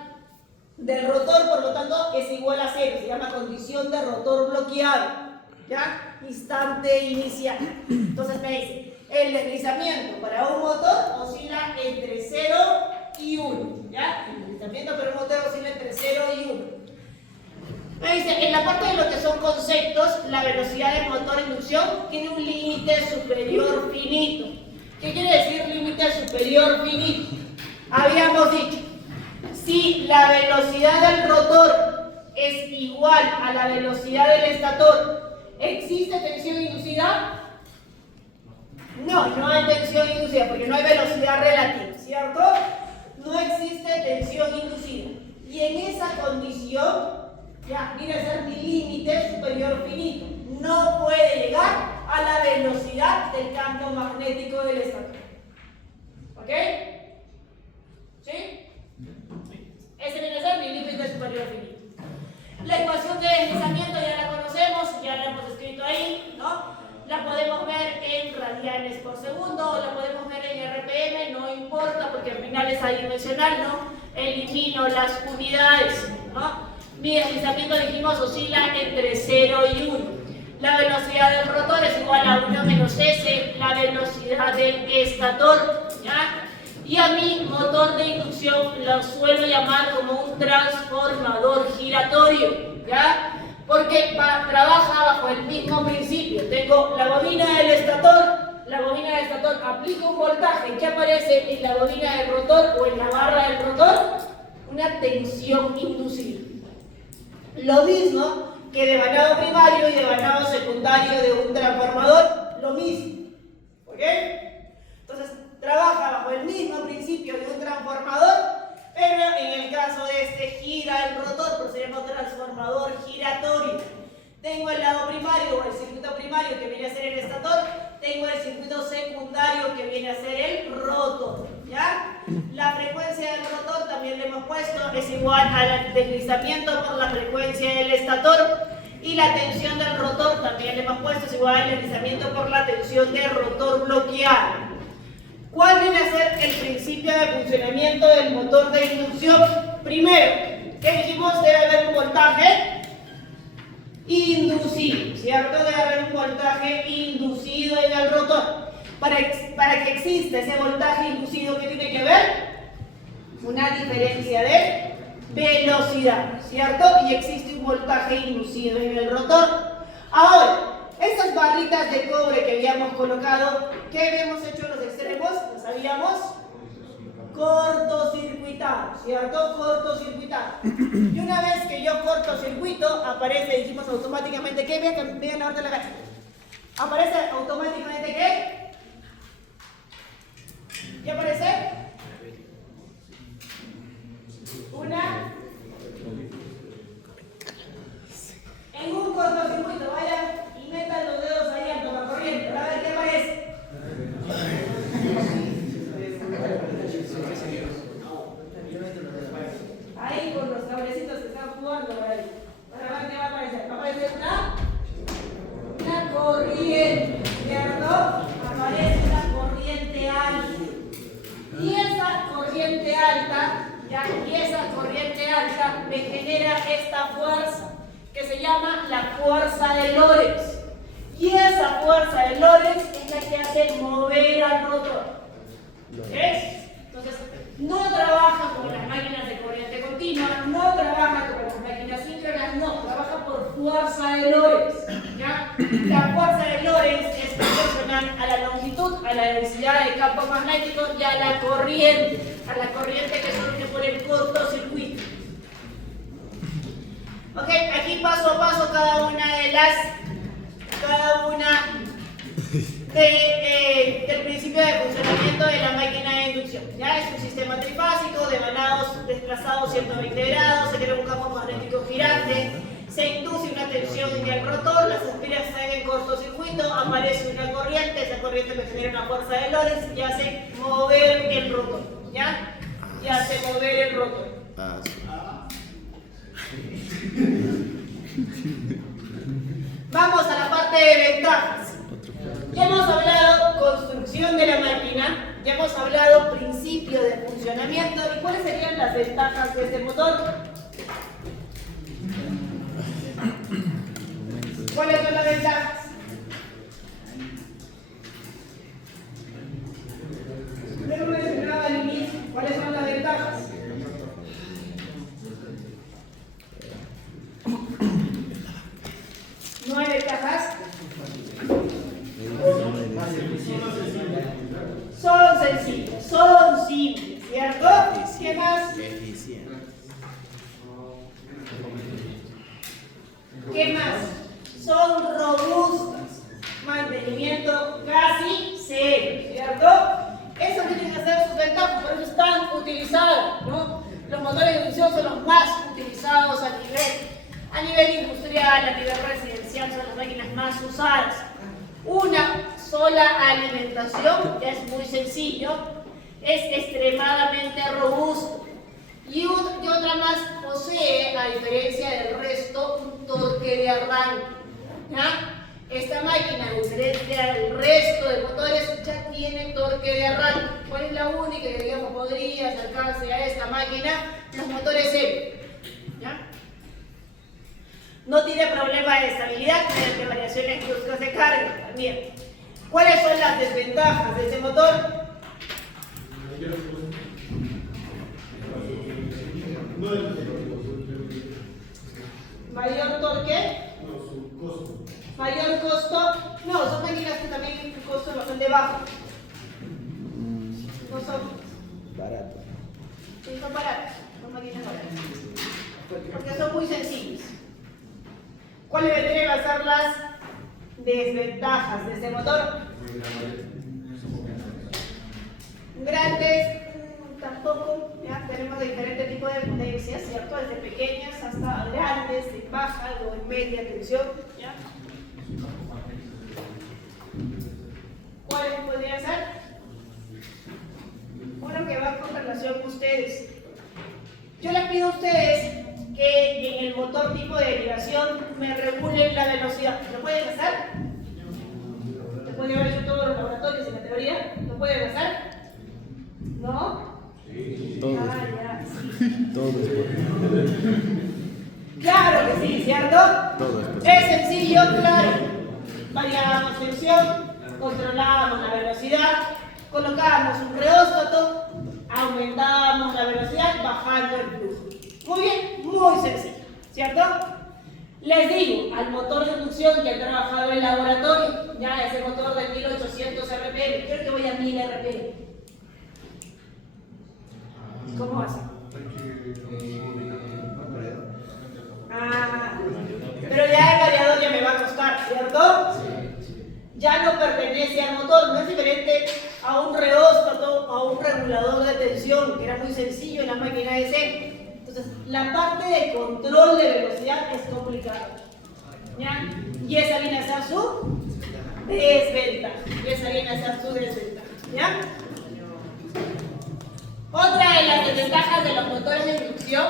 del rotor, por lo tanto, es igual a cero. Se llama condición de rotor bloqueado. ¿Ya? Instante inicial. Entonces me dice, el deslizamiento para un motor oscila entre 0 y 1. ¿Ya? El deslizamiento para un motor oscila entre 0 y 1. Me dice, en la parte de lo que son conceptos, la velocidad del motor de inducción tiene un límite superior finito. ¿Qué quiere decir límite superior finito? Habíamos dicho, si la velocidad del rotor es igual a la velocidad del estator, ¿existe tensión inducida? No, no hay tensión inducida porque no hay velocidad relativa, ¿cierto? No existe tensión inducida. Y en esa condición, ya viene a ser mi límite superior finito. No puede llegar a la velocidad del campo magnético del estator. ¿Ok? ¿Sí? Ese viene a ser mi límite superior finito. La ecuación de deslizamiento ya la conocemos, ya la hemos escrito ahí, ¿no? La podemos ver en radianes por segundo o la podemos ver en RPM, no importa porque al final es adimensional, ¿no? Elimino las unidades, ¿no? Mi deslizamiento, dijimos, oscila entre 0 y 1. La velocidad del rotor es igual a 1 menos S, la velocidad del estator, ¿ya? Y a mi motor de inducción lo suelo llamar como un transformador giratorio, ¿ya? Porque trabaja bajo el mismo principio. Tengo la bobina del estator aplica un voltaje. ¿Qué aparece en la bobina del rotor o en la barra del rotor? Una tensión inducida. Lo mismo que de vanado primario y de vanado secundario de un transformador, lo mismo. ¿Ok? Entonces, trabaja bajo el mismo principio de un transformador, pero en el caso de este gira el rotor, por eso se llama transformador giratorio. Tengo el lado primario o el circuito primario que viene a ser el estator, tengo el circuito secundario que viene a ser el rotor, ¿ya? La frecuencia del rotor también le hemos puesto, es igual al deslizamiento por la frecuencia del estator, y la tensión del rotor también le hemos puesto, es igual al deslizamiento por la tensión del rotor bloqueado. ¿Cuál viene a ser el principio de funcionamiento del motor de inducción? Primero, ¿qué dijimos? Debe haber un voltaje inducido, ¿cierto? Debe haber un voltaje inducido en el rotor. Para que exista ese voltaje inducido, ¿qué tiene que ver? Una diferencia de velocidad, ¿cierto? Y existe un voltaje inducido en el rotor. Ahora, esas barritas de cobre que habíamos colocado, ¿qué habíamos hecho en los extremos? Los habíamos cortocircuitado, ¿cierto? Cortocircuitado. Y una vez que yo cortocircuito, aparece, dijimos automáticamente, ¿qué? Vean la orden de la cacha. Aparece automáticamente, ¿qué? ¿Qué aparece? Una. En un cortocircuito, vayan y metan los dedos ahí a tomar corriente, para ver qué aparece. Ahí con los cablecitos que están jugando por ahí. Para ver qué va a aparecer. Va a aparecer una corriente, ¿cierto? Aparece una corriente alta. Y esa corriente alta, ¿ya? Y esa corriente alta me genera esta fuerza que se llama la fuerza de Lorentz. Y esa fuerza de Lorentz es la que hace mover al rotor. ¿Ves? Entonces, no trabaja como las máquinas de corriente continua, no trabaja como las máquinas síncronas, no, trabaja por fuerza de Lorentz, ¿ya? La fuerza de Lorentz es proporcional a la longitud, a la densidad de campo magnético y a la corriente que surge por el cortocircuito. Ok, aquí paso a paso cada una del principio de funcionamiento de la máquina de inducción. Ya es un sistema trifásico de vanados desplazados 120 grados, se crea un campo magnético girante, se induce una tensión en el rotor, las espiras están en cortocircuito, aparece una corriente, esa corriente me genera una fuerza de Lorentz y hace mover el rotor. ¿Ya? y hace mover el rotor. Ah, sí. Vamos a la parte de ventajas. Ya hemos hablado construcción de la máquina, ya hemos hablado principio de funcionamiento. ¿Y cuáles serían las ventajas de este motor? ¿Cuáles son las ventajas? Yo mencionaba al inicio. ¿Cuáles son las ventajas? ¿No hay ventajas? Son sencillos, son simples, ¿cierto? ¿Qué más? Eficiente. ¿Qué más? Son robustas. Mantenimiento casi cero, ¿cierto? Eso tiene que ser sus ventajas, por eso están utilizados, ¿no? Los motores de inducción son los más utilizados a nivel industrial, a nivel residencial, son las máquinas más usadas. Una sola alimentación, ya es muy sencillo, es extremadamente robusto. Y otra más posee, a diferencia del resto, un torque de arranque. ¿Ya? Esta máquina, a diferencia del resto de motores, ya tiene torque de arranque. ¿Cuál es la única que, digamos, podría acercarse a esta máquina? Los motores Evo. ¿Ya? No tiene problema de estabilidad, tiene variaciones bruscas de carga también. ¿Cuáles son las desventajas de ese motor? Mayor torque. Mayor costo. No, son máquinas que también tienen un costo bastante bajo. No son Barato. Sí, son baratas. Son máquinas baratas. Porque son muy sencillas. ¿Cuáles vendrían a ser las desventajas de este motor? Grandes, tampoco. ¿Ya? Tenemos diferentes tipos de potencias, ¿cierto? Desde pequeñas hasta grandes, de baja o en media tensión. ¿Ya? ¿Cuáles podrían ser? Bueno, que va con relación a ustedes. Yo les pido a ustedes que en el motor tipo de derivación me regulen la velocidad. ¿Lo pueden hacer? Después de haber hecho todos los laboratorios en la teoría, ¿lo pueden hacer? ¿No? Todos. Ah, ya, sí. Todos. Claro que sí, ¿cierto? Todos. Es sencillo, claro. Variábamos tensión, controlábamos la velocidad, colocábamos un reóstato, aumentábamos la velocidad, bajando el flujo. Muy bien, muy sencillo, ¿cierto? Les digo, al motor de inducción que he trabajado en el laboratorio, ya ese motor de 1800 RPM, creo que voy a 1000 RPM. ¿Cómo hace? Ah, pero ya el variador ya me va a costar, ¿cierto? Ya no pertenece al motor, no es diferente a un reóstato, a un regulador de tensión, que era muy sencillo en la máquina DC. Entonces, la parte de control de velocidad es complicada. ¿Ya? Y esa viene a ser su desventaja. ¿Ya? Otra de las desventajas de los motores de inducción,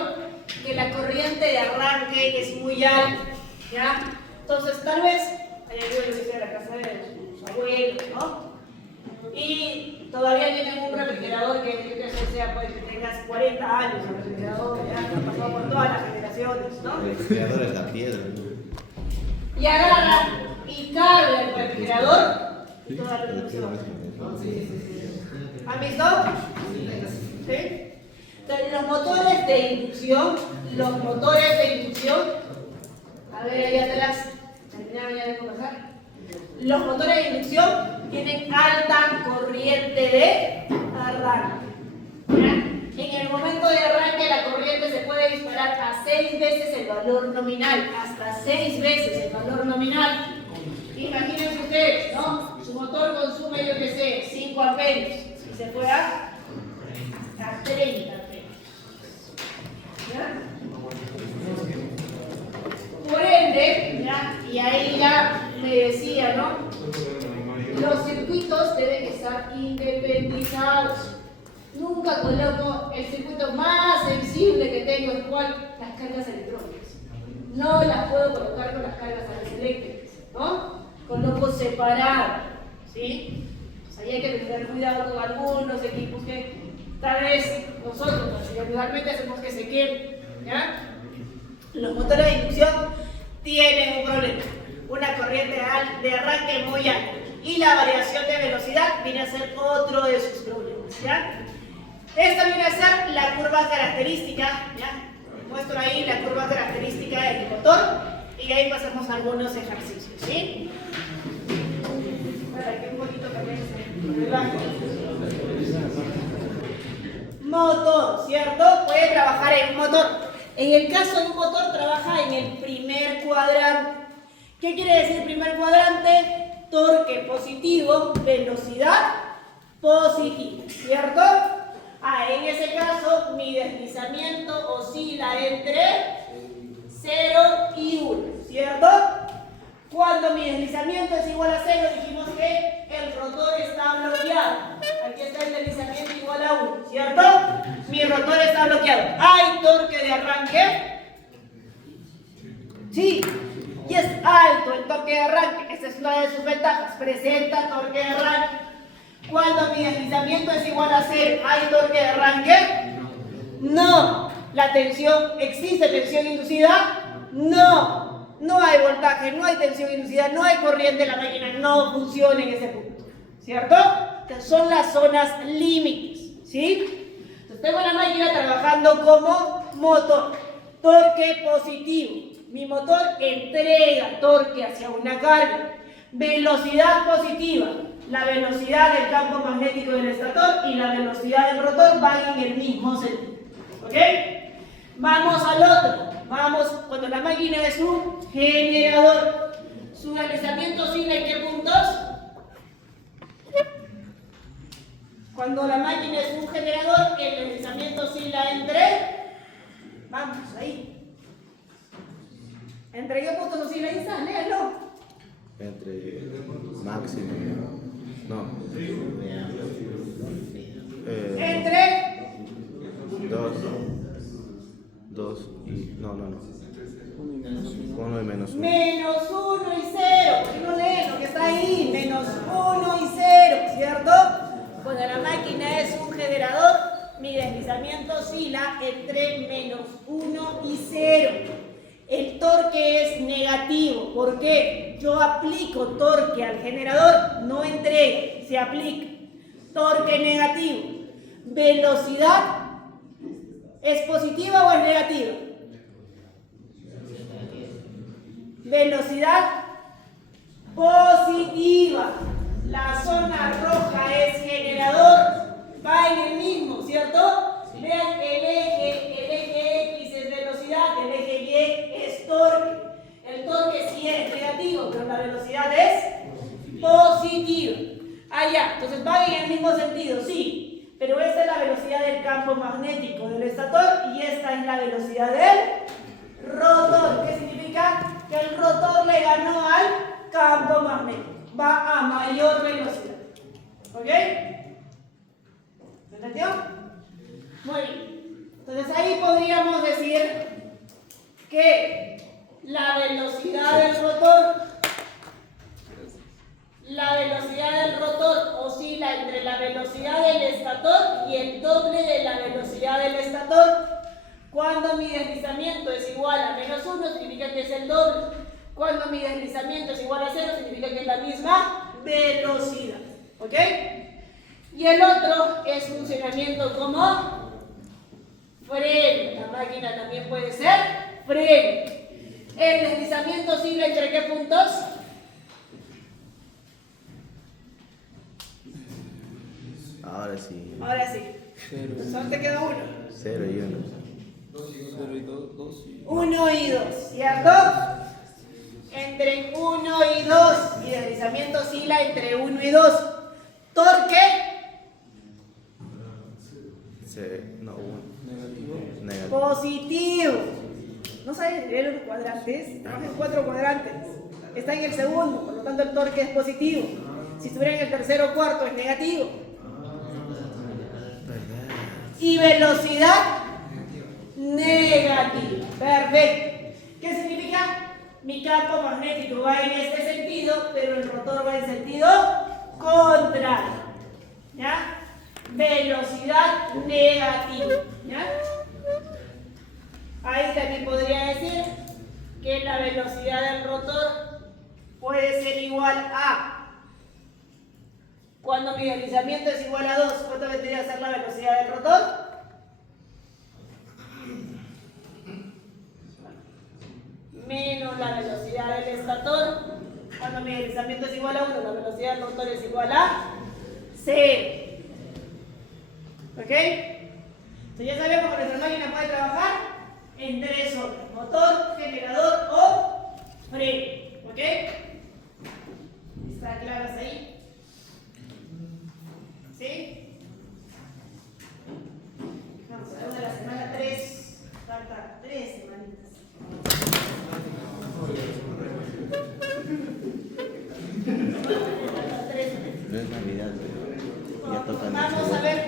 que la corriente de arranque es muy alta. ¿Ya? Entonces, tal vez, hay algunos que dicen la casa de sus abuelos, ¿no? Y todavía tienen un refrigerador que sea, pues, que tengas 40 años el refrigerador, ya ha pasado por todas las generaciones, ¿no? El refrigerador es la piedra, ¿no? Y agarra y carga el refrigerador y toda la inducción. ¿Han visto? ¿Sí? Entonces, los motores de inducción, a ver, ahí atrás, terminaron ya de conversar. Los motores de inducción tienen alta corriente de arranque. ¿Ya? En el momento de arranque la corriente se puede disparar a 6 veces el valor nominal, hasta 6 veces el valor nominal. Imagínense ustedes, ¿no? Su motor consume, yo qué sé, 5 amperios. Y se fue a 30 amperios. ¿Ya? Por ende, ¿ya? Y ahí ya me decía, ¿no? Los circuitos deben estar independizados. Nunca coloco el circuito más sensible que tengo, es cuál, las cargas electrónicas. No las puedo colocar con las cargas eléctricas, ¿no? Coloco separado, ¿sí? Pues ahí hay que tener cuidado con algunos equipos que tal vez nosotros particularmente hacemos que se queden, ¿ya? Los motores de inducción tienen un problema, una corriente de arranque muy alta y la variación de velocidad viene a ser otro de sus problemas, ¿ya? Esta viene a ser la curva característica, ¿ya? Muestro ahí la curva característica del motor y ahí pasamos a algunos ejercicios, ¿sí? Para que un poquito también se relaje. Motor, ¿cierto? Puede trabajar en un motor. En el caso de un motor, trabaja en el primer cuadrante. ¿Qué quiere decir primer cuadrante? Torque positivo, velocidad positiva, ¿cierto? En ese caso, mi deslizamiento oscila entre 0 y 1, ¿cierto? Cuando mi deslizamiento es igual a 0, dijimos que el rotor está bloqueado. Aquí está el deslizamiento igual a 1, ¿cierto? Mi rotor está bloqueado. ¿Hay torque de arranque? Sí. Y es alto el torque de arranque. Esta es una de sus ventajas. Presenta torque de arranque. Cuando mi deslizamiento es igual a 0, ¿hay torque de arranque? No. ¿La tensión? ¿Existe tensión inducida? No. No hay voltaje, no hay tensión inducida, no hay corriente, la máquina no funciona en ese punto. ¿Cierto? Entonces son las zonas límites. ¿Sí? Entonces tengo la máquina trabajando como motor. Torque positivo. Mi motor entrega torque hacia una carga. Velocidad positiva. La velocidad del campo magnético del estator y la velocidad del rotor van en el mismo sentido. ¿Ok? Vamos al otro. Vamos, cuando la máquina es un generador. ¿Su deslizamiento oscila en qué puntos? Cuando la máquina es un generador, el deslizamiento oscila entre... Vamos, ahí. ¿Entre qué puntos oscila? Ahí está, léalo. Entre máximo. No. Entre... Dos y... No. 1 y menos 1. Menos 1 y 0. ¿Por qué no leen lo que está ahí? Menos 1 y 0, ¿cierto? Cuando la máquina es un generador, mi deslizamiento oscila entre menos 1 y 0. El torque es negativo. ¿Por qué? Yo aplico torque al generador, no entrega, se aplica. Torque negativo. Velocidad, ¿es positiva o es negativa? Velocidad positiva. La zona roja es generador, va en el mismo, ¿cierto? Vean, el eje X es velocidad, el eje Y es torque. El torque sí es negativo, pero la velocidad es positiva. Ya, entonces van en el mismo sentido, sí, pero esta es la velocidad del campo magnético del estator y esta es la velocidad del rotor. ¿Qué significa? Que el rotor le ganó al campo magnético. Va a mayor velocidad. ¿Ok? ¿Se entendió? Muy bien. Entonces ahí podríamos decir que la velocidad del rotor oscila entre la velocidad del estator y el doble de la velocidad del estator. Cuando mi deslizamiento es igual a menos 1, significa que es el doble. Cuando mi deslizamiento es igual a 0, significa que es la misma velocidad. ¿Ok? Y el otro es funcionamiento como freno. La máquina también puede ser freno. El deslizamiento oscila entre qué puntos? Ahora sí. Ahora sí. Solo te queda uno. 0 y 1. 0 y 2 y... 1 y 2, ¿cierto? Entre 1 y 2. Mi deslizamiento oscila entre 1 y 2. Torque. No, 1. Negativo. Positivo. ¿No sabes leer los cuadrantes? Trabaja en 4 cuadrantes. Está en el segundo, por lo tanto el torque es positivo. Si estuviera en el tercero o cuarto es negativo. y velocidad negativa. Perfecto. ¿Qué significa? Mi campo magnético va en este sentido, pero el rotor va en sentido contrario. ¿Ya? Velocidad negativa. ¿Ya? Ahí también podría decir que la velocidad del rotor puede ser igual a, cuando mi deslizamiento es igual a 2, ¿cuánto vendría a ser la velocidad del rotor? Menos la velocidad del estator. Cuando mi deslizamiento es igual a 1, la velocidad del rotor es igual a 0. ¿Ok? Entonces ya sabemos que nuestra máquina puede trabajar en 3 órdenes: motor, generador o freno. ¿Ok? ¿Está claras ahí? ¿Sí? Vamos a ver de la semana 3. Falta 3 semanitas. No es Navidad, pero ya toca. Vamos a ver